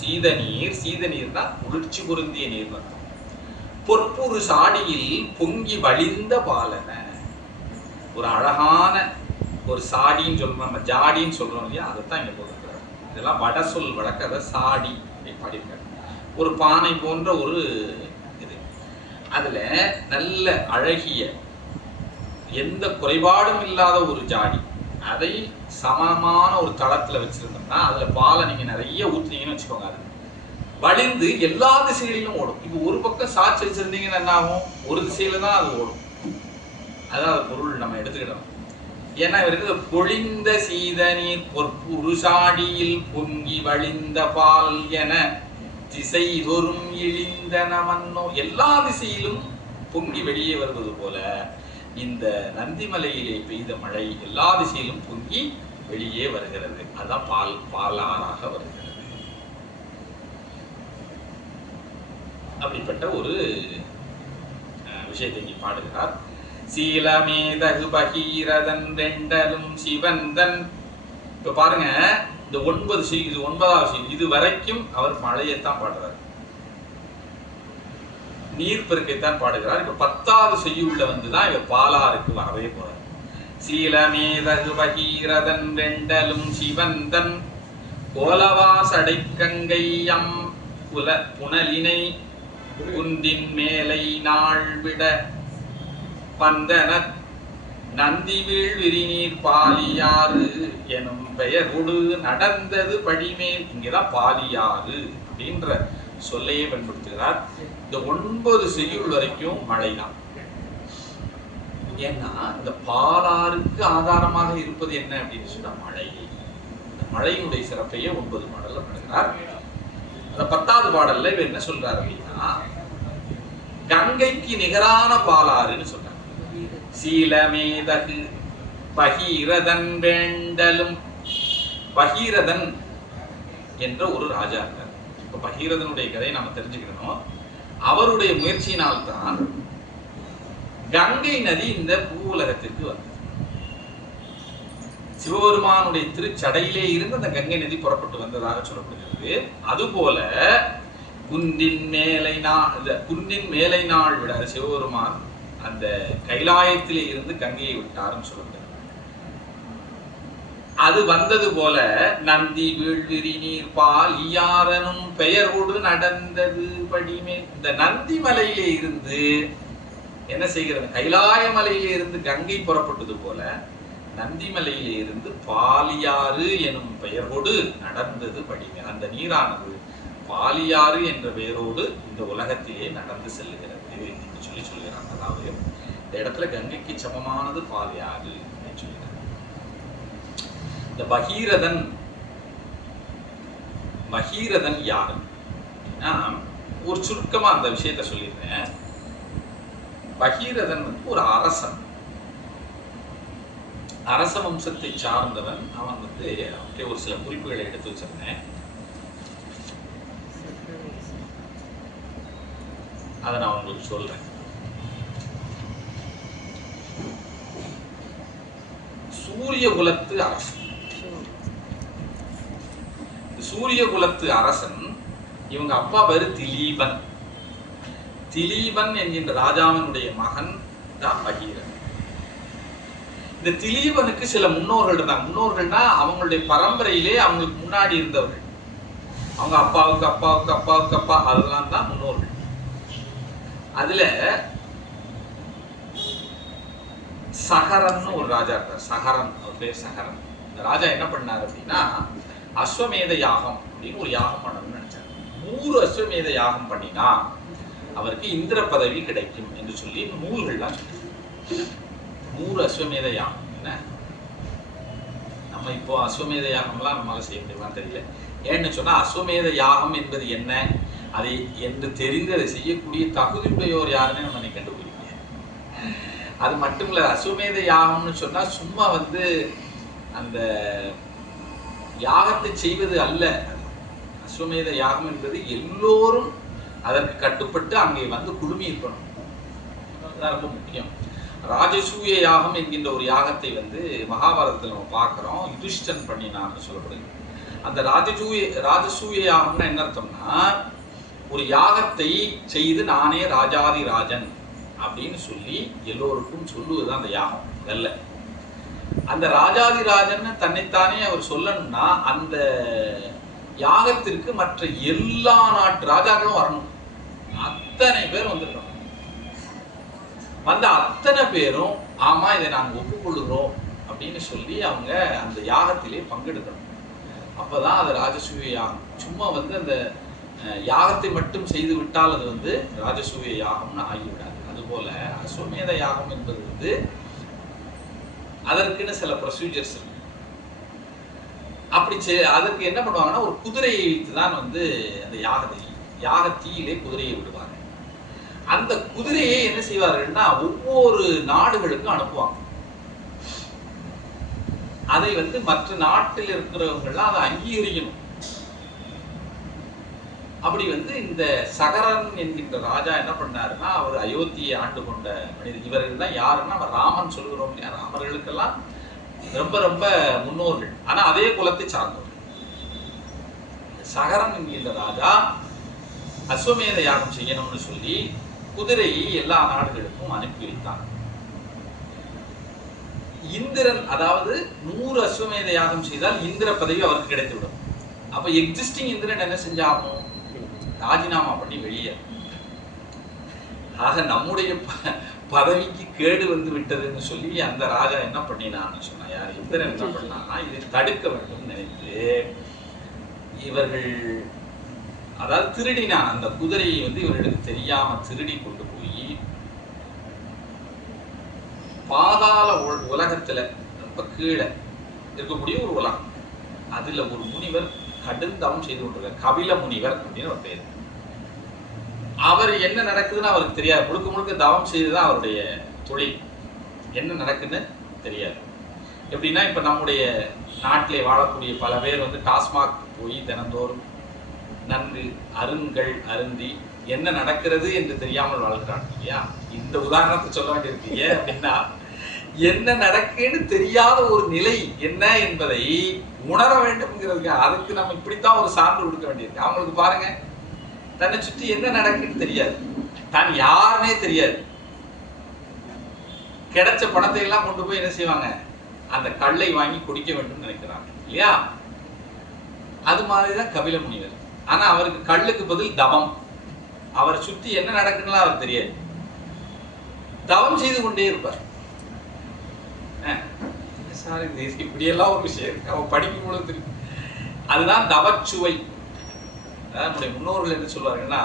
சீத நீர். சீத நீர்னா குளிர்ச்சி பொருந்திய நீர். பொற்புரு சாடியில் பொங்கி வழிந்த பாலன. ஒரு அழகான ஒரு சாடின்னு சொல்றோம், நம்ம ஜாடின்னு சொல்றோம் இல்லையா, அதைத்தான் இங்க போட்டிருக்கிறார். இதெல்லாம் வட சொல் வழக்கு. அதை சாடி பாடியிருக்காரு. ஒரு பானை போன்ற ஒரு இது. அதுல நல்ல அழகிய எந்த குறைபாடும் இல்லாத ஒரு ஜாடி, அதை சமமான ஒரு தளத்துல வச்சிருந்தோம்னா அதுல பாலை நீங்க நிறைய ஊத்துனீங்கன்னு வச்சுக்கோங்க, அது வழிந்து எல்லா திசைகளிலும் ஓடும். இப்போ ஒரு பக்கம் சாட்சி வச்சிருந்தீங்கன்னு என்ன ஆகும்? ஒரு திசையில தான் அது ஓடும். அதான் அது பொருள் நம்ம எடுத்துக்கிடணும். ஏன்னா இவருக்கு பொழிந்த சீத நீர் பொற்புருசாடியில் பொங்கி வழிந்த பால் என திசை தோறும் இழிந்தன மன்னோ. எல்லா திசையிலும் பொங்கி வெளியே வருவது போல இந்த நந்திமலையிலே பெய்த மழை எல்லா திசையிலும் பொங்கி வெளியே வருகிறது. அதுதான் பாலாறாக வருகிறது. அப்படிப்பட்ட ஒரு விஷயத்தை இங்கே பாடுகிறார். சீலமேதகு பகீரதன் வெண்டலும் சிவந்தன். இப்ப பாருங்க, இந்த 9 இது 9வது செய்யுள். இது வரைக்கும் அவர் மழையைத்தான் பாடுறார், நீர்ப்பெருக்கைத்தான் பாடுகிறார். இப்ப 10வது செய்யுள்ள வந்துதான் இவர் பாலாருக்கு வரவே போறார். சீலமேதகு பகீரதன் வெண்டலும் சிவந்தன் கோலவா சடைக்கங்கையம் புனலினை குந்தின் மேலை நாள் விட பந்தன நந்தி வீழ் விரிநீர் பாலியாறு எனும் பெயரோடு நடந்தது படிமேல். இங்கதான் பாலியாறு அப்படின்ற சொல்லையே பயன்படுத்துகிறார். இந்த 9 செய்யுள் வரைக்கும் மழைதான். ஏன்னா இந்த பாலாருக்கு ஆதாரமாக இருப்பது என்ன அப்படின்னு சொன்னா மழை. இந்த மழையினுடைய சிறப்பையே 9 பாடல்ல பாடுகிறார். அந்த 10வது பாடல்ல இவர் என்ன சொல்றாரு அப்படின்னா, கங்கைக்கு நிகரான பாலாறுன்னு சொல்றாரு. சீலமேதகு பகீரதன் வேண்டலும். பகீரதன் என்ற ஒரு ராஜா இருக்கார். இப்ப பகீரதனுடைய கதையை நாம தெரிஞ்சுக்கணும். அவருடைய முயற்சியினால்தான் கங்கை நதி இந்த பூ உலகத்திற்கு வந்தது. சிவபெருமானுடைய திருச்சடையிலே இருந்து அந்த கங்கை நதி புறப்பட்டு வந்ததாக சொல்லப்படுகிறது. அதுபோல குந்தின் மேலை நாள் விட சிவபெருமான் அந்த கைலாயத்திலே இருந்து கங்கையை விட்டாருன்னு சொல்லப்படுகிறது. அது வந்தது போல நந்தி வீழ்விரி நீர் பால் ஈயாரனும் பெயரோடு நடந்தது படிமே. இந்த நந்தி மலையிலே இருந்து என்ன செய்கிறது? கைலாய மலையிலே இருந்து கங்கை புறப்பட்டது போல நந்தி மலையிலே இருந்து பாலியாறு எனும் பெயரோடு நடந்தது படிமே. அந்த நீரானது பாலியாறு என்ற பெயரோடு இந்த உலகத்திலே நடந்து செல்லுகிறது என்று சொல்கிறாங்க. அதாவது இந்த இடத்துல கங்கைக்கு சமமானது பாலியாறு அப்படின்னு சொல்கிறாங்க. இந்த பகீரதன் யாரு? ஒரு சுருக்கமா அந்த விஷயத்த சொல்லியிருந்தேன். பகீரதன் வந்து ஒரு அரசன், அரச வம்சத்தை சார்ந்தவன். அவன் வந்து அப்படியே ஒரு சில குறிப்புகளை எடுத்து வச்சிருந்தேன், அதை நான் உங்களுக்கு சொல்றேன். சூரிய குலத்து அரசன். சூரிய குலத்து அரசன் இவங்க அப்பா பேரு திலீபன். திலீபன் என்கின்ற ராஜாவினுடைய மகன் தான் பகீரன். இந்த திலீபனுக்கு சில முன்னோர்கள் இருந்தாங்க. முன்னோர்கள்னா அவங்களுடைய பரம்பரையிலே அவங்களுக்கு முன்னாடி இருந்தவர்கள், அவங்க அப்பாவுக்கு அப்பாவுக்கு அப்பாவுக்கு அப்பா, அதெல்லாம் தான் முன்னோர்கள். அதுல சகரன் ஒரு ராஜா இருக்கார். சகரன், அவர் பேர் சகரன். இந்த ராஜா என்ன பண்ணார் அப்படின்னா, அஸ்வமேத யாகம் அப்படின்னு ஒரு யாகம் பண்ணணும்னு நினைச்சார். 100 அஸ்வமேத யாகம் பண்ணினா அவருக்கு இந்திர பதவி கிடைக்கும் என்று சொல்லி நூல்கள்லாம் சொல்லி 100 அஸ்வமேத யாகம். என்ன நம்ம இப்போ அஸ்வமேத யாகம்லாம் நம்மளால செய்ய முடியுமான்னு தெரியல. ஏன்னு சொன்னா அஸ்வமேத யாகம் என்பது என்ன, அதை என்று தெரிந்து அதை செய்யக்கூடிய தகுதியுடையோர் யாருன்னு நம்ம கண்டுபிடிக்க. அது மட்டும் இல்ல, அஸ்வமேத யாகம்னு சொன்னா சும்மா அந்த யாகத்தை செய்வது அல்ல. அஸ்வமேத யாகம் என்பது எல்லோரும் அதற்கு கட்டுப்பட்டு அங்கே குழுமி இருக்கணும். அதுதான் ரொம்ப முக்கியம். ராஜசூய யாகம் என்கின்ற ஒரு யாகத்தை மகாபாரதத்தில் நம்ம பார்க்கிறோம். யுதிஷ்டன் பண்ணினான்னு சொல்லப்படுது. அந்த ராஜசூய யாகம்னா என்ன அர்த்தம்னா, ஒரு யாகத்தை செய்து நானே ராஜாதி ராஜன் அப்படின்னு சொல்லி எல்லோருக்கும் சொல்லுவதுதான் அந்த யாகம். அல்ல, அந்த ராஜாதி ராஜன் தன்னைத்தானே அவர் சொல்லணும்னா அந்த யாகத்திற்கு மற்ற எல்லா நாட்டு ராஜாக்களும் வரணும். அத்தனை பேர் வந்திருக்கணும். அத்தனை பேரும் ஆமா இதை நாங்கள் ஒப்புக்கொள்ளுகிறோம் அப்படின்னு சொல்லி அவங்க அந்த யாகத்திலே பங்கெடுக்கணும். அப்பதான் அது ராஜசூய யாகம். சும்மா அந்த யாகத்தை மட்டும் செய்து விட்டால் அது ராஜசூய யாகம்னு ஆகிவிடாது. அதுபோல அஸ்வமேத யாகம் என்பது அதற்குன்னு சில ப்ரொசீஜர்ஸ் இருக்கு. அப்படி அதற்கு என்ன பண்ணுவாங்கன்னா, ஒரு குதிரையை வைத்துதான் அந்த யாக தீயிலே குதிரையை விடுவாங்க. அந்த குதிரையை என்ன செய்வார்கள்னா ஒவ்வொரு நாடுகளுக்கும் அனுப்புவாங்க. அதை மற்ற நாட்டில் இருக்கிறவங்கலாம் அதை அங்கீகரிக்கணும். அப்படி இந்த சகரன் என்கின்ற ராஜா என்ன பண்ணாருன்னா, அவர் அயோத்தியை ஆண்டு கொண்ட மனிதர். இவர்கள் தான் யாருன்னா, அவர் ராமன் சொல்லுகிறோம் இல்லையா, அவர்களுக்கெல்லாம் ரொம்ப ரொம்ப முன்னோர்கள். ஆனா அதே குலத்தை சார்ந்தவர்கள். சகரன் என்கின்ற ராஜா அஸ்வமேத யாகம் செய்யணும்னு சொல்லி குதிரையை எல்லா நாடுகளுக்கும் அனுப்பி வைத்தார். இந்திரன், அதாவது 100 அஸ்வமேத யாகம் செய்தால் இந்திர பதவி அவருக்கு கிடைத்துவிடும். அப்ப எக்ஸிஸ்டிங் இந்திரன் என்ன செஞ்சாகும், ராஜினாமா பண்ணி வெளியே. ஆக நம்முடைய பதவிக்கு கேடு விட்டதுன்னு சொல்லி அந்த ராஜா என்ன பண்ணினான்னு சொன்னா, யார் இந்திரன் என்ன பண்ணான்னா, இதை தடுக்க வேண்டும் நினைத்து இவர்கள், அதாவது திருடினான் அந்த குதிரையை இவர்களுக்கு தெரியாம திருடி கொண்டு போய் பாதாள உலகத்துல ரொம்ப கீழே இருக்கக்கூடிய ஒரு உலகம், அதுல ஒரு முனிவர் கடுந்தவம் செய்து கொண்டிருக்கார். கபில முனிவர் அப்படின்னு ஒரு பேர். அவர் என்ன நடக்குதுன்னு அவருக்கு தெரியாது. முழுக்க முழுக்க தவம் செய்துதான் அவருடைய தொழில். என்ன நடக்குன்னு தெரியாது. எப்படின்னா, இப்ப நம்முடைய நாட்டிலே வாழக்கூடிய பல பேர் டாஸ்மாக் போய் தினந்தோறும் நன்கு அருண்கள் அருந்தி என்ன நடக்கிறது என்று தெரியாமல் வாழ்கிறான் இல்லையா. இந்த உதாரணத்தை சொல்ல வேண்டியிருக்கு. ஏன் அப்படின்னா, என்ன நடக்குன்னு தெரியாத ஒரு நிலை என்ன என்பதை உணர வேண்டும்ங்கிறதுக்கு அதுக்கு நம்ம இப்படித்தான் ஒரு சான்று கொடுக்க வேண்டியிருக்கு. அவங்களுக்கு பாருங்க, தன்னை சுற்றி என்ன நடக்குன்னு தெரியாது, தான் யாருன்னே தெரியாது. கிடைச்ச பணத்தை எல்லாம் கொண்டு போய் என்ன செய்வாங்க, அந்த கல்லை வாங்கி குடிக்க வேண்டும் நினைக்கிறாங்க இல்லையா. அது மாதிரிதான் கபில முனிவர். ஆனா அவருக்கு கல்லுக்கு பதில் தவம். அவரை சுத்தி என்ன நடக்குன்னு அவருக்கு தெரியாது. தவம் செய்து கொண்டே இருப்பார். இப்படியெல்லாம் ஒரு விஷயம் இருக்கு, அவன் படிக்கும் பொழுது தெரியும். அதுதான் தவச்சுவை. நம்முடைய முன்னோர்கள் என்ன சொல்வார்கள்னா,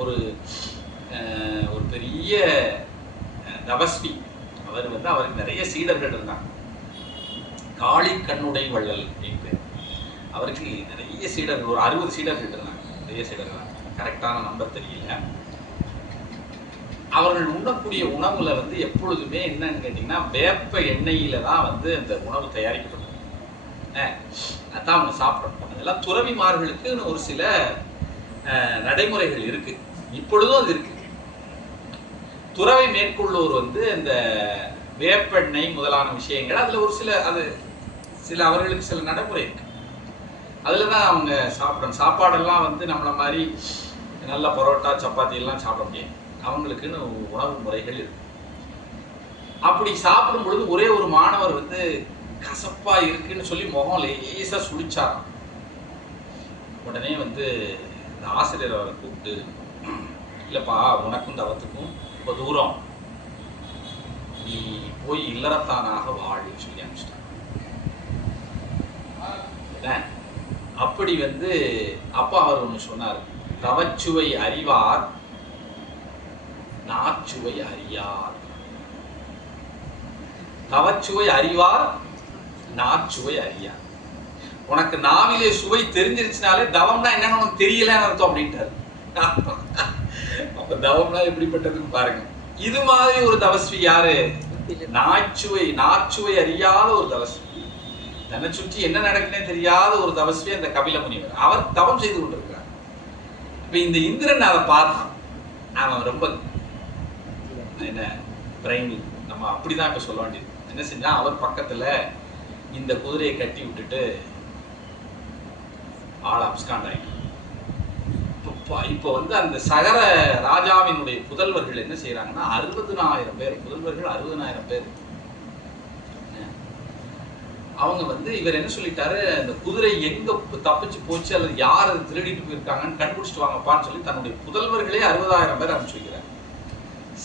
ஒரு ஒரு பெரிய தபஸ்வி அவர் அவருக்கு நிறைய சீடர்கள் இருந்தாங்க. காளி கண்ணுடை வள்ளல் என்று அவருக்கு நிறைய சீடர்கள், ஒரு 60 சீடர்கள் இருந்தாங்க. நிறைய சீடர்கள், கரெக்டான நம்பர் தெரியல. அவர்கள் உண்ணக்கூடிய உணவுல எப்பொழுதுமே என்னன்னு கேட்டீங்கன்னா, வேப்ப எண்ணெயில தான் அந்த உணவு தயாரிக்கப்பட்டது. அதான் அவங்க சாப்பிடணும். அதெல்லாம் துறவிமார்களுக்கு ஒரு சில நடைமுறைகள் இருக்கு. இப்பொழுதும் அது இருக்கு. துறவை மேற்கொள்ளோர் இந்த வேப்பெண்ணெய் முதலான விஷயங்கள். அதில் ஒரு சில அவர்களுக்கு சில நடைமுறை இருக்கு. அதில் தான் அவங்க சாப்பிடணும். சாப்பாடெல்லாம் வந்து நம்மளை மாதிரி நல்ல பரோட்டா சப்பாத்தி எல்லாம் சாப்பிட முடியாது. அவங்களுக்குன்னு உணவு முறைகள் இருக்கு. அப்படி சாப்பிடும் பொழுது ஒரே ஒரு மாணவர் வந்து கசப்பா இருக்குன்னு சொல்லி முகம் லேசா சுழிச்சாராம். உடனே வந்து இந்த ஆசிரியர் அவரை கூப்பிட்டு, இல்லைப்பா உனக்கும் தவத்துக்கும் ரொம்ப தூரம், நீ போய் இல்லறத்தானாக வாழின்னு சொல்லி அனுப்பிச்சிட்டான். அப்படி வந்து அப்பா அவர் ஒன்று சொன்னார், தவச்சுவை அறிவார் நாச்சுவை அறியார். தவச்சுவை அறிவார் நாச்சுவை அறியார். உனக்கு நாவிலே சுவை தெரிஞ்சிருச்சுனாலே தவம்னா என்னன்னு உனக்கு தெரியலன்னு அர்த்தம் அப்படின்ட்டாரு. அப்ப தவம்னா எப்படிப்பட்டதுன்னு பாருங்க. இது மாதிரி ஒரு தவஸ்வி யாரு? நாச்சுவை அறியாத ஒரு தவஸ்வி, தன்னை சுற்றி என்ன நடக்குன்னே தெரியாத ஒரு தவஸ்வி அந்த கபில முனிவர். அவர் தவம் செய்து கொண்டிருக்கிறார். இப்ப இந்த இந்திரன் அதை பார்த்தான். அவன் ரொம்ப என்ன பிரைமி, நம்ம அப்படிதான் இப்ப சொல்ல வேண்டியது. என்ன செஞ்சா, அவர் பக்கத்துல இந்த குதிரையை கட்டி விட்டுட்டு ஆள் அப்ஸ்காண்ட் ஆயிட்டான். இப்போ வந்து அந்த சகர ராஜாவினுடைய புதல்வர்கள் என்ன செய்யறாங்கன்னா 60,000 பேர் புதல்வர்கள், 60,000 பேர். அவங்க வந்து இவர் என்ன சொல்லிட்டாரு, அந்த குதிரை எங்க தப்பிச்சு போச்சு அல்லது யார் அதை திருடிட்டு போயிருக்காங்கன்னு கண்டுபிடிச்சிட்டு வாங்கப்பான்னு சொல்லி தன்னுடைய புதல்வர்களே 60,000 பேர் அனுப்பிச்சு வைக்கிறார்.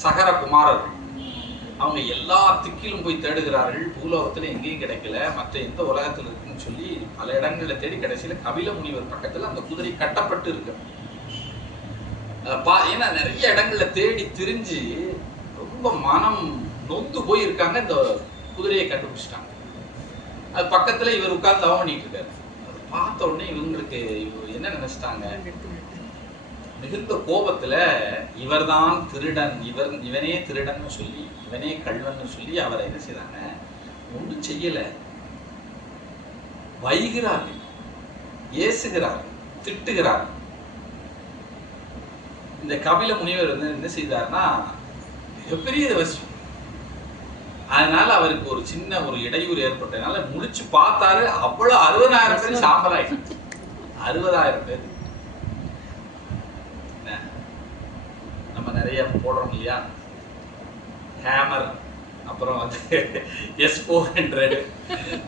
சகர குமாரர்கள் அவங்க எல்லா திக்கிலும் போய் தேடுகிறார்கள். பூலோகத்துல எங்கேயும் கிடைக்கல, மற்ற எந்த உலகத்துல இருக்குன்னு சொல்லி பல இடங்கள்ல தேடி கடைசியில கபில முனிவர் பக்கத்துல அந்த குதிரை கட்டப்பட்டு இருக்கு. ஏன்னா நிறைய இடங்கள்ல தேடி திரிஞ்சு ரொம்ப மனம் நொந்து போயிருக்காங்க. இந்த குதிரையை கண்டுபிடிச்சிட்டாங்க. அது பக்கத்துல இவர் உட்கார்ந்து தவம் பண்ணிட்டு இருக்காரு. அதை பார்த்த உடனே இவங்களுக்கு என்ன நினைச்சிட்டாங்க, மிகுந்த கோபத்துல இவர்தான் திருடன், இவனே திருடன் சொல்லி, இவனே கள்வன் சொல்லி அவரை என்ன செய்தாங்க, ஒன்றும் செய்யல, வைகிறார்கள், ஏசுகிறார்கள், திட்டுகிறார்கள். இந்த கபில முனிவர் வந்து என்ன செய்தார்னா மிகப்பெரிய வசதி. அதனால அவருக்கு ஒரு சின்ன ஒரு இடையூறு ஏற்பட்டதுனால முழிச்சு பார்த்தாரு. அவ்வளவு 60,000 பேர் சாம்பல் ஆயிடுச்சு. 60,000 பேர். நம்ம நிறைய போடுறோம் இல்லையா, ஹேமர், அப்புறம் வந்து S400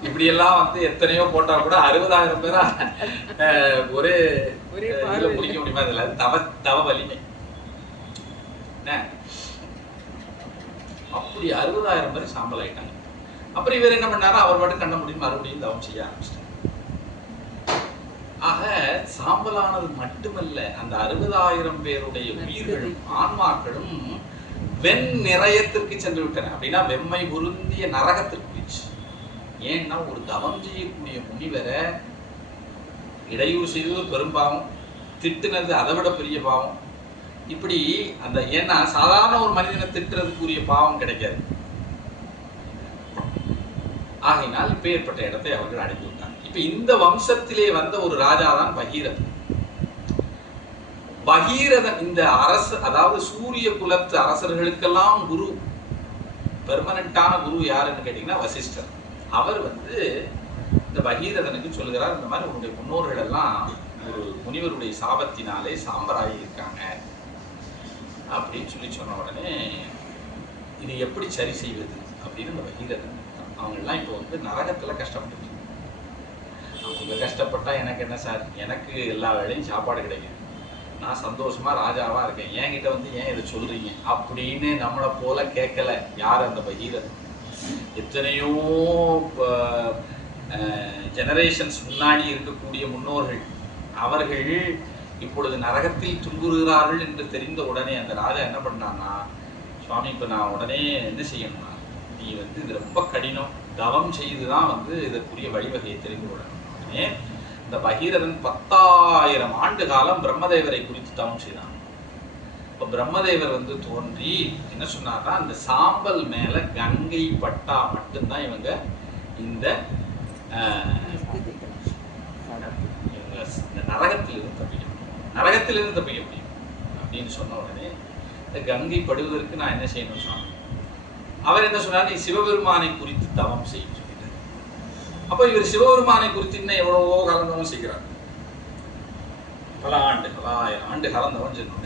இப்படி எல்லாம் வந்து எத்தனையோ போட்டா கூட 60,000 பேரா ஒரே முடிக்க முடியுமா? இதுல தவ வலிமை அப்படி 60,000 பேர் சாம்பல் ஆயிட்டாங்க. அப்புறம் இவர் என்ன பண்ணாரு, அவர் பாட்டு கண்ண முடியும் மறுபடியும் தவம் செய்ய ஆரம்பிச்சிட்டார். ஆக சாம்பலானது மட்டுமல்ல, அந்த 60,000 பேருடைய உயிர்களும் ஆன்மாக்களும் வெண் நிறையத்திற்கு சென்று விட்டன. அப்படின்னா வெம்மை உருந்திய நரகத்திற்கு போயிடுச்சு. ஏன்னா ஒரு தவம் செய்யக்கூடிய முனிவரை இடையூறு செய்தது பெரும்பாவம், திட்டுனது அதை விட பெரிய பாவம். இப்படி அந்த ஏன்னா சாதாரண ஒரு மனிதனை திட்டுறதுக்குரிய பாவம் கிடைக்காது. ஆகையினால் இப்ப ஏற்பட்ட இடத்தை அவர்கள் அடைந்து விட்டாங்க. இப்ப இந்த வம்சத்திலே வந்த ஒரு ராஜா தான் பகீரதன். பகீரதன் இந்த அரசு, அதாவது சூரிய குலத்து அரசர்களுக்கெல்லாம் குரு, பெர்மனண்டான குரு யாருன்னு கேட்டீங்கன்னா வசிஷ்டர். அவர் வந்து இந்த பகீரதனுக்கு சொல்லுகிறார், இந்த மாதிரி உன்னுடைய முன்னோர்கள் எல்லாம் ஒரு முனிவருடைய சாபத்தினாலே சாம்பராகி இருக்காங்க அப்படின்னு சொல்லி சொன்ன உடனே இது எப்படி சரி செய்வது அப்படின்னு இந்த பகீரதன், அவங்க எல்லாம் இப்போ வந்து நரகத்துல கஷ்டப்பட்டு, அவங்க கஷ்டப்பட்டா எனக்கு என்ன சார், எனக்கு எல்லா வேலையும் சாப்பாடு கிடைக்குது, நான் சந்தோஷமா ராஜாவா இருக்கேன், என்கிட்ட வந்து ஏன் இதை சொல்றீங்க அப்படின்னு நம்மளை போல கேட்கல யார் அந்த பகீரதன். எத்தனையோ ஜெனரேஷன்ஸ் முன்னாடி இருக்கக்கூடிய முன்னோர்கள் அவர்கள் இப்பொழுது நரகத்தில் துன்புறுகிறார்கள் என்று தெரிந்த உடனே அந்த ராஜா என்ன பண்ணான்னா, சுவாமி இப்ப நான் உடனே என்ன செய்யணும்னா, நீ வந்து இது ரொம்ப கடினம், தவம் செய்துதான் வந்து இதற்குரிய வழிவகையை தெரிந்து கொள்ளணும். உடனே இந்த பகீரதன் 10,000 ஆண்டு காலம் பிரம்மதேவரை குறித்து தவம் செய்தான். இப்ப பிரம்மதேவர் வந்து தோன்றி என்ன சொன்னார்னா, அந்த சாம்பல் மேல கங்கை பட்டா மட்டும்தான் இவங்க இந்த நரகத்திலிருந்து தப்பிக்க முடியும், நரகத்திலிருந்து தப்பிக்க முடியும் அப்படின்னு சொன்ன உடனே இந்த கங்கை படுவதற்கு நான் என்ன செய்யணும் சாமி, அவர் என்ன சொன்னார், நீ சிவபெருமானை குறித்து தவம் செய்யும் சொல்லிட்டார். அப்ப இவர் சிவபெருமானை குறித்து இன்னும் எவ்வளவோ காலம் செய்கிறார். பல ஆயிரம் ஆண்டு காலம் தவம் செய்யணும்.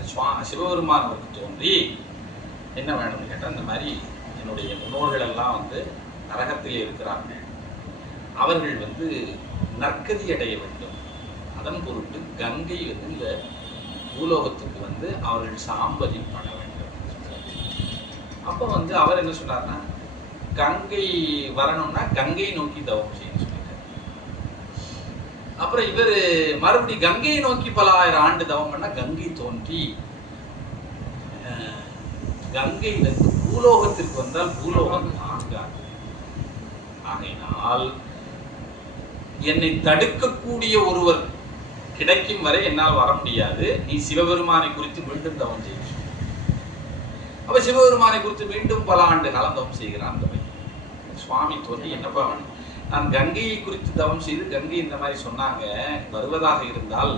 சிவபெருமான் அவருக்கு தோன்றி என்ன வேணும்னு கேட்டால், இந்த மாதிரி என்னுடைய முன்னோர்கள் எல்லாம் வந்து நரகத்திலே இருக்கிறார்கள், அவர்கள் வந்து நற்கதி அடைய வேண்டும், அதன் பொருட்டு கங்கை வந்து இந்த பூலோகத்துக்கு வந்து அவர்கள் சாம்பதி பண்ண வேண்டும். அப்போ வந்து அவர் என்ன சொன்னார்னா, கங்கை வரணும்னா கங்கை நோக்கி தவம் செய்யணும் சொல்லிட்டார். அப்புறம் இவர் மறுபடி கங்கையை நோக்கி பல ஆயிரம் ஆண்டு தவம் பண்ணா கங்கை தோன்றி கங்கை வந்து பூலோகத்திற்கு வந்தால் பூலோகம் தாங்காது. ஆகையினால் என்னை தடுக்கக்கூடிய ஒருவர் கிடைக்கும் வரை என்னால் வர முடியாது, நீ சிவபெருமானை குறித்து மீண்டும் தவம் செய்ய. அப்ப சிவபெருமானை குறித்து மீண்டும் பல ஆண்டு காலம் தவம் செய்கிறான். அந்த சுவாமி தோன்றி, என்னப்பா நான் கங்கையை குறித்து தவம் செய்து கங்கை இந்த மாதிரி சொன்னாங்க, வருவதாக இருந்தால்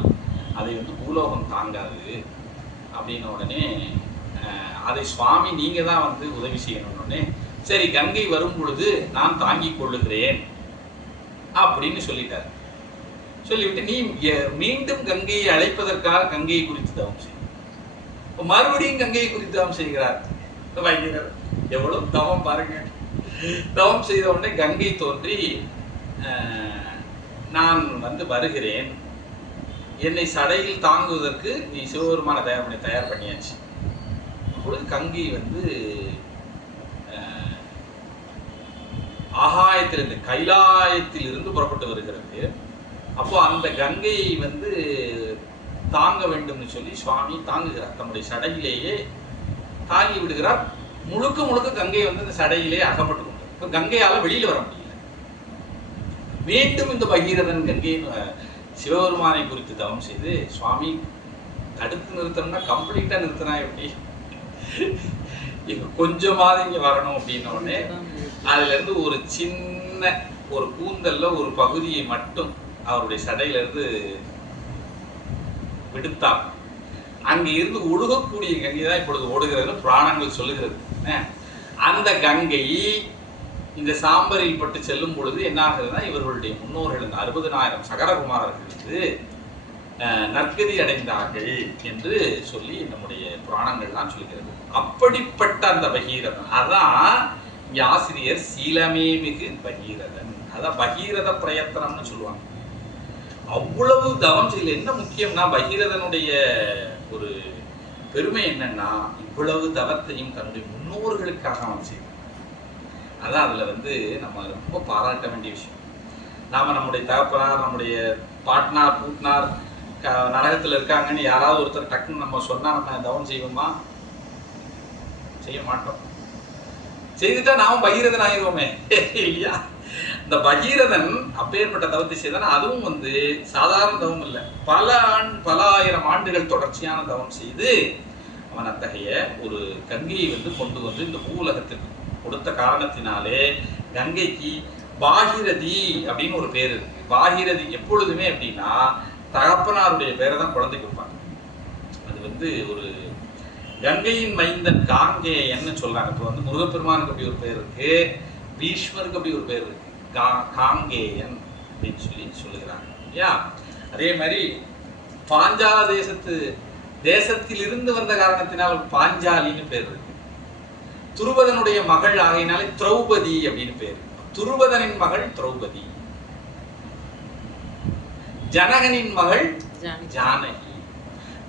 அதை வந்து பூலோகம் தாங்காது அப்படின்ன உடனே அதை சுவாமி நீங்க தான் வந்து உதவி செய்யணும்னு, சரி கங்கை வரும் பொழுது நான் தாங்கிக் கொள்ளுகிறேன் அப்படின்னு சொல்லிட்டார். சொல்லிவிட்டு நீ மீண்டும் கங்கையை அழைப்பதற்காக கங்கையை குறித்து தவம் செய். மறுபடியும் கங்கையை குறித்து தவம் செய்கிறார். எவ்வளவு தவம் பாருங்க. தவம் செய்த உடனே கங்கை தோன்றி, நான் வந்து வருகிறேன், என்னை சடையில் தாங்குவதற்கு நீ சிவபெருமான தயார் பண்ணியாச்சு. அப்பொழுது கங்கை வந்து ஆகாயத்திலிருந்து கைலாயத்தில் இருந்து புறப்பட்டு வருகிறது. அப்போ அந்த கங்கையை வந்து தாங்க வேண்டும்னு சொல்லி சுவாமி தாங்குகிறார், தம்முடைய சடையிலேயே தாங்கி விடுகிறார். முழுக்க முழுக்க கங்கை வந்து அந்த சடையிலே அகப்பட்டு கொண்டு, இப்போ கங்கையால வெளியில வர முடியல. மீண்டும் இந்த பகீரதன் கங்கையின் சிவபெருமானை குறித்து தவம் செய்து, சுவாமி தடுத்து நிறுத்தணும்னா கம்ப்ளீட்டா நிறுத்தினா எப்படி, கொஞ்சமாவது இங்க வரணும் அப்படின்ன உடனே அதுல இருந்து ஒரு சின்ன ஒரு கூந்தல்ல ஒரு பகுதியை மட்டும் அவருடைய சடையில இருந்து விடுத்தார். அங்க இருந்து ஒழுகக்கூடிய கங்கை தான் இப்பொழுது ஓடுகிறது புராணங்கள் சொல்லுகிறது. அந்த கங்கை இந்த சாம்பரில் பட்டு செல்லும் பொழுது என்ன ஆகுதுன்னா, இவர்களுடைய முன்னோர்கள் இந்த 60,000 சகரகுமாரர்களுக்கு நற்கதி அடைந்தார்கள் என்று சொல்லி நம்முடைய புராணங்கள்லாம் சொல்கிறது. அப்படிப்பட்ட அந்த பகீரதன், அதான் இங்க ஆசிரியர் சீலமே மிகு பகீரதன், அதான் பகீரத பிரயத்தனம்னு சொல்லுவாங்க. அவ்வளவு தவம் செய்யல. என்ன முக்கியம்னா, பகீரதனுடைய ஒரு பெருமை என்னன்னா, இவ்வளவு தவத்தையும் தன்னுடைய முன்னோர்களுக்காக அவன் செய்தான். அதான் அதுல வந்து நம்ம ரொம்ப பாராட்ட வேண்டிய விஷயம். நாம நம்முடைய தகப்பனார், நம்முடைய பாட்னார், பூட்னார் நரகத்துல இருக்காங்கன்னு யாராவது ஒருத்தர் டக்குன்னு நம்ம சொன்னா நம்ம தவம் செய்வோமா? செய்ய மாட்டோம். செய்துட்டா நாம பகீரதன் ஆயிடுவோமே இல்லையா? இந்த பகீரதன் அப்பேற்பட்ட தவத்தை செய்தான். அதுவும் வந்து சாதாரண தவம் இல்லை, பல ஆயிரம் ஆண்டுகள் தொடர்ச்சியான தவம் செய்து அவன் அத்தகைய ஒரு கங்கையை வந்து கொண்டு வந்து இந்த பூவுலகத்திற்கு கொடுத்த காரணத்தினாலே கங்கைக்கு பாகிரதி அப்படின்னு ஒரு பேர் இருக்கு. பாகிரதி எப்பொழுதுமே அப்படின்னா தகப்பனாருடைய பேரை தான் குழந்தைக்கு வைப்பாங்க. அது வந்து ஒரு கங்கையின் மைந்தன் காங்கேயன்னு சொல்றாங்க. இப்போ வந்து முருகப்பெருமானுக்கு அப்படி ஒரு பேர் இருக்கு, பீஷ்மருக்கு அப்படி ஒரு பேர் இருக்கு, காங்கேயன் அப்படின்னு சொல்லி சொல்லுகிறாங்க இல்லையா? அதே மாதிரி பாஞ்சால தேசத்தில் இருந்து வந்த காரணத்தினால் பாஞ்சாலின்னு பேர் இருக்கு. துருபதனுடைய மகள் ஆகையினாலே திரௌபதி அப்படின்னு பேர். துருபதனின் மகள் திரௌபதி, ஜனகனின் மகள் ஜானகி.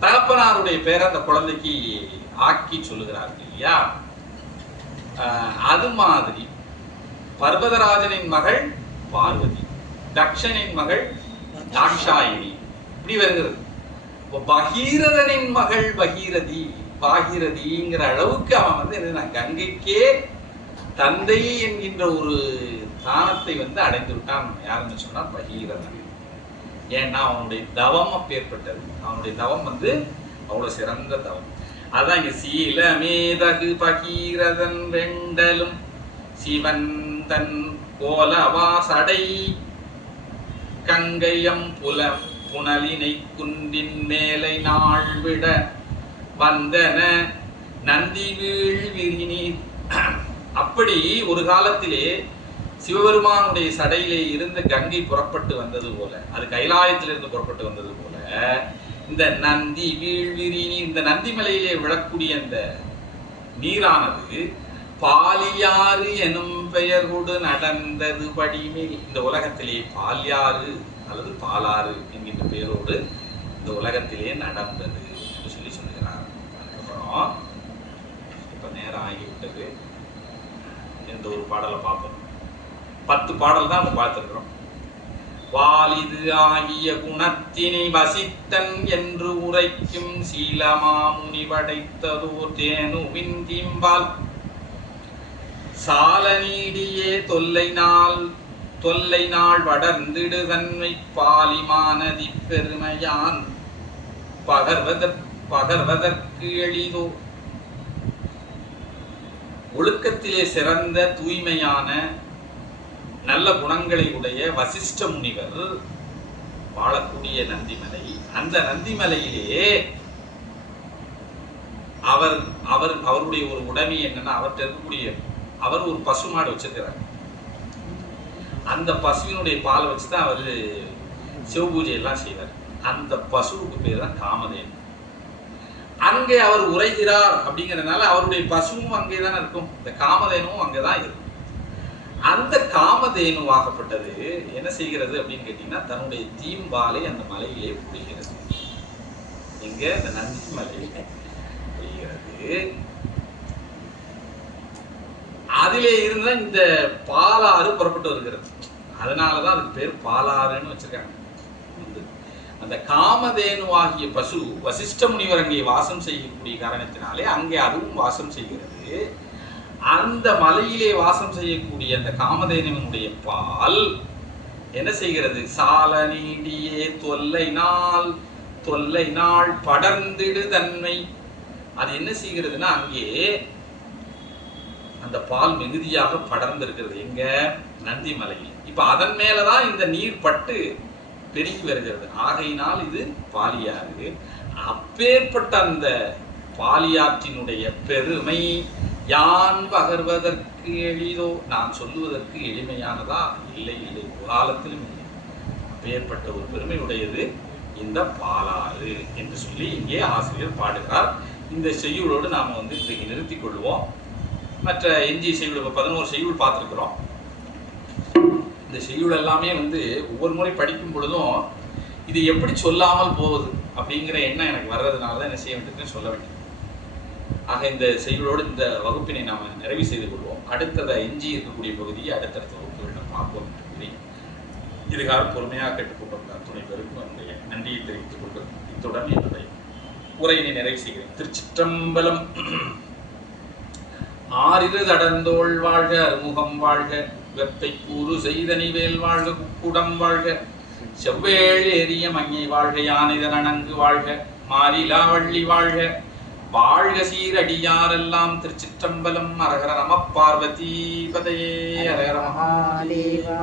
தகப்பனாருடைய பேரை அந்த குழந்தைக்கு ஆக்கி சொல்லுகிறார்கள் இல்லையா? அது மாதிரி பர்வதராஜனின் மகள் பார்வதி, தக்ஷனின் மகள் தாக்ஷாயினி, இப்படி வருகிறது. பகீரதனின் மகள் பகீரதி, பாகிரதிங்கிற அளவுக்கு அவன் வந்து என்ன, கங்கைக்கே தந்தை என்கின்ற ஒரு ஸ்தானத்தை வந்து அடைந்து விட்டான். யாருன்னு சொன்னா பகீரதன். ஏன்னா அவனுடைய தவம் அப்பேற்பட்டது. அவனுடைய தவம் வந்து அவ்வளவு சிறந்த தவம். அதான் இங்க சீலமேதகு பகீரதன் வெண்டலும் சிவன் தன் கோலவாசடை கங்கையம் புனலினை குன்றின் மேலை நாள் விட வந்தன நந்தி வீழ் விரிநீர் அப்படி ஒரு காலத்திலே சிவபெருமானுடைய சடையிலே இருந்து கங்கை புறப்பட்டு வந்தது போல, அது கைலாயத்திலிருந்து புறப்பட்டு வந்தது போல, இந்த நந்தி வீழ்விரி இந்த நந்திமலையிலே விழக்கூடிய அந்த நீரானது பாலியாறு எனும் பெயர் கொடு நடந்தது படிமேல். இந்த உலகத்திலே பால்யாறு அல்லது பாலாறு என்கின்ற பெயரோடு இந்த உலகத்திலே நடந்தது என்று சொல்லி சொல்லுகிறார். அதுக்கப்புறம் இப்ப நேரம் ஆகிவிட்டது. இந்த ஒரு பாடலை பார்ப்போம். 10 பாடல் தான் நம்ம பார்த்துருக்கிறோம். வாலிது ஆகிய குணத்தினை வசித்தன் என்று உரைக்கும் சீலமாமுனி படைத்ததோர் தேனுவின் தீம்பால் சால நீடியே தொல்லை நாள் வடர்ந்திடு தன்மை பாலிமானதி பெருமையான் பகர்வதற்கு எளிதோ. ஒழுக்கத்திலே சிறந்த தூய்மையான நல்ல குணங்களை உடைய வசிஷ்ட முனிவர் வாழக்கூடிய நந்திமலை, அந்த நந்திமலையிலே அவருடைய ஒரு உடைமை என்னன்னா, அவர்கிட்ட இருக்கக்கூடிய அவர் ஒரு பசுமாடு வச்சிருக்கிறார். அந்த பசுவினுடைய பாலை வச்சுதான் அவரு சிவ பூஜை எல்லாம் செய்வார். அந்த பசுவுக்கு பேர் தான் காமதேனு. அங்கே அவர் உரைகிறார் அப்படிங்கிறதுனால அவருடைய பசுவும் அங்கே தானே இருக்கும், இந்த காமதேனுவும் அங்கேதான் இருக்கும். அந்த காமதேனுவாகப்பட்டது என்ன செய்கிறது அப்படின்னு கேட்டீங்கன்னா, தன்னுடைய தீம்பாலை அந்த மலையிலே புரிகிறது. எங்க இந்த நந்தி மலையிலே புரிகிறது. அதிலே இருந்தா இந்த பாலாறு புறப்பட்டு வருகிறது. அதனாலதான் அதுக்கு பேர் பாலாறுன்னு வச்சிருக்காங்க. அந்த காமதேனுவாகிய பசு வசிஷ்ட முனிவர் அங்கே வாசம் செய்யக்கூடிய காரணத்தினாலே அங்கே அதுவும் வாசம் செய்கிறது. அந்த மலையிலே வாசம் செய்யக்கூடிய அந்த காமதேனுவனுடைய பால் என்ன செய்கிறது? சால நீடியே தொல்லை நாள் படர்ந்திடு தன்மை. அது என்ன செய்கிறதுனா, அங்கே அந்த பால் மிகுதியாக படர்ந்திருக்கிறது. எங்க? நந்தி மலையில். இப்ப அதன் மேலதான் இந்த நீர் பட்டு பெருகி வருகிறது. ஆகையினால் இது பாலியாறு. அப்பேற்பட்ட அந்த பாலியாற்றினுடைய பெருமை யான் பகர்வதற்கு எளிதோ, நான் சொல்லுவதற்கு எளிமையானதா? இல்லை, ஒரு காலத்திலும் இல்லை. அப்பேற்பட்ட ஒரு பெருமை உடையது இந்த பாலாறு என்று சொல்லி இங்கே ஆசிரியர் பாடுகிறார். இந்த செய்யுளோடு நாம இன்றைக்கு நிறுத்திக் கொள்வோம். மற்ற எஞ்சிய செய்யுள் 11 செய்யுள் பார்த்துருக்கிறோம். இந்த செய்யுள் எல்லாமே ஒவ்வொரு முறை படிக்கும் பொழுதும் இது எப்படி சொல்லாமல் போவது அப்படிங்கிற எண்ணம் எனக்கு வர்றதுனால தான் என்ன செய்ய வேண்டியதுன்னு சொல்ல வேண்டியது. ஆக இந்த செய்யுளோடு இந்த வகுப்பினை நாம் நிறைவு செய்து கொள்வோம். அடுத்ததை எஞ்சி இருக்கக்கூடிய பகுதியை அடுத்தடுத்த வகுப்புகளில் பார்ப்போம் என்று கூறி இதுகாலம் பொறுமையாக கேட்டுக்கொண்டிருந்த துணை பெருக்கும் என்னுடைய நன்றியை தெரிவித்துக் கொண்டு இத்துடன் என்னுடைய உரையினை நிறைவு செய்கிறேன். திருச்சிற்றம்பலம். ஆறிரு தடந்தோள் வாழ்க, அறுமுகம் வாழ்க, வெப்பை கூறு செய்தனிவேல் வாழ்க, குக்குடம் வாழ்க, செவ்வேள் ஏறிய மங்கை வாழ்க, யானைதனங்கு வாழ்க, மாரிலா வள்ளி வாழ்க, வாழ்க சீரடியாரெல்லாம். திருச்சிற்றம்பலம். அரகர நம பார்வதி பதையே. அரகர மகாதேவா.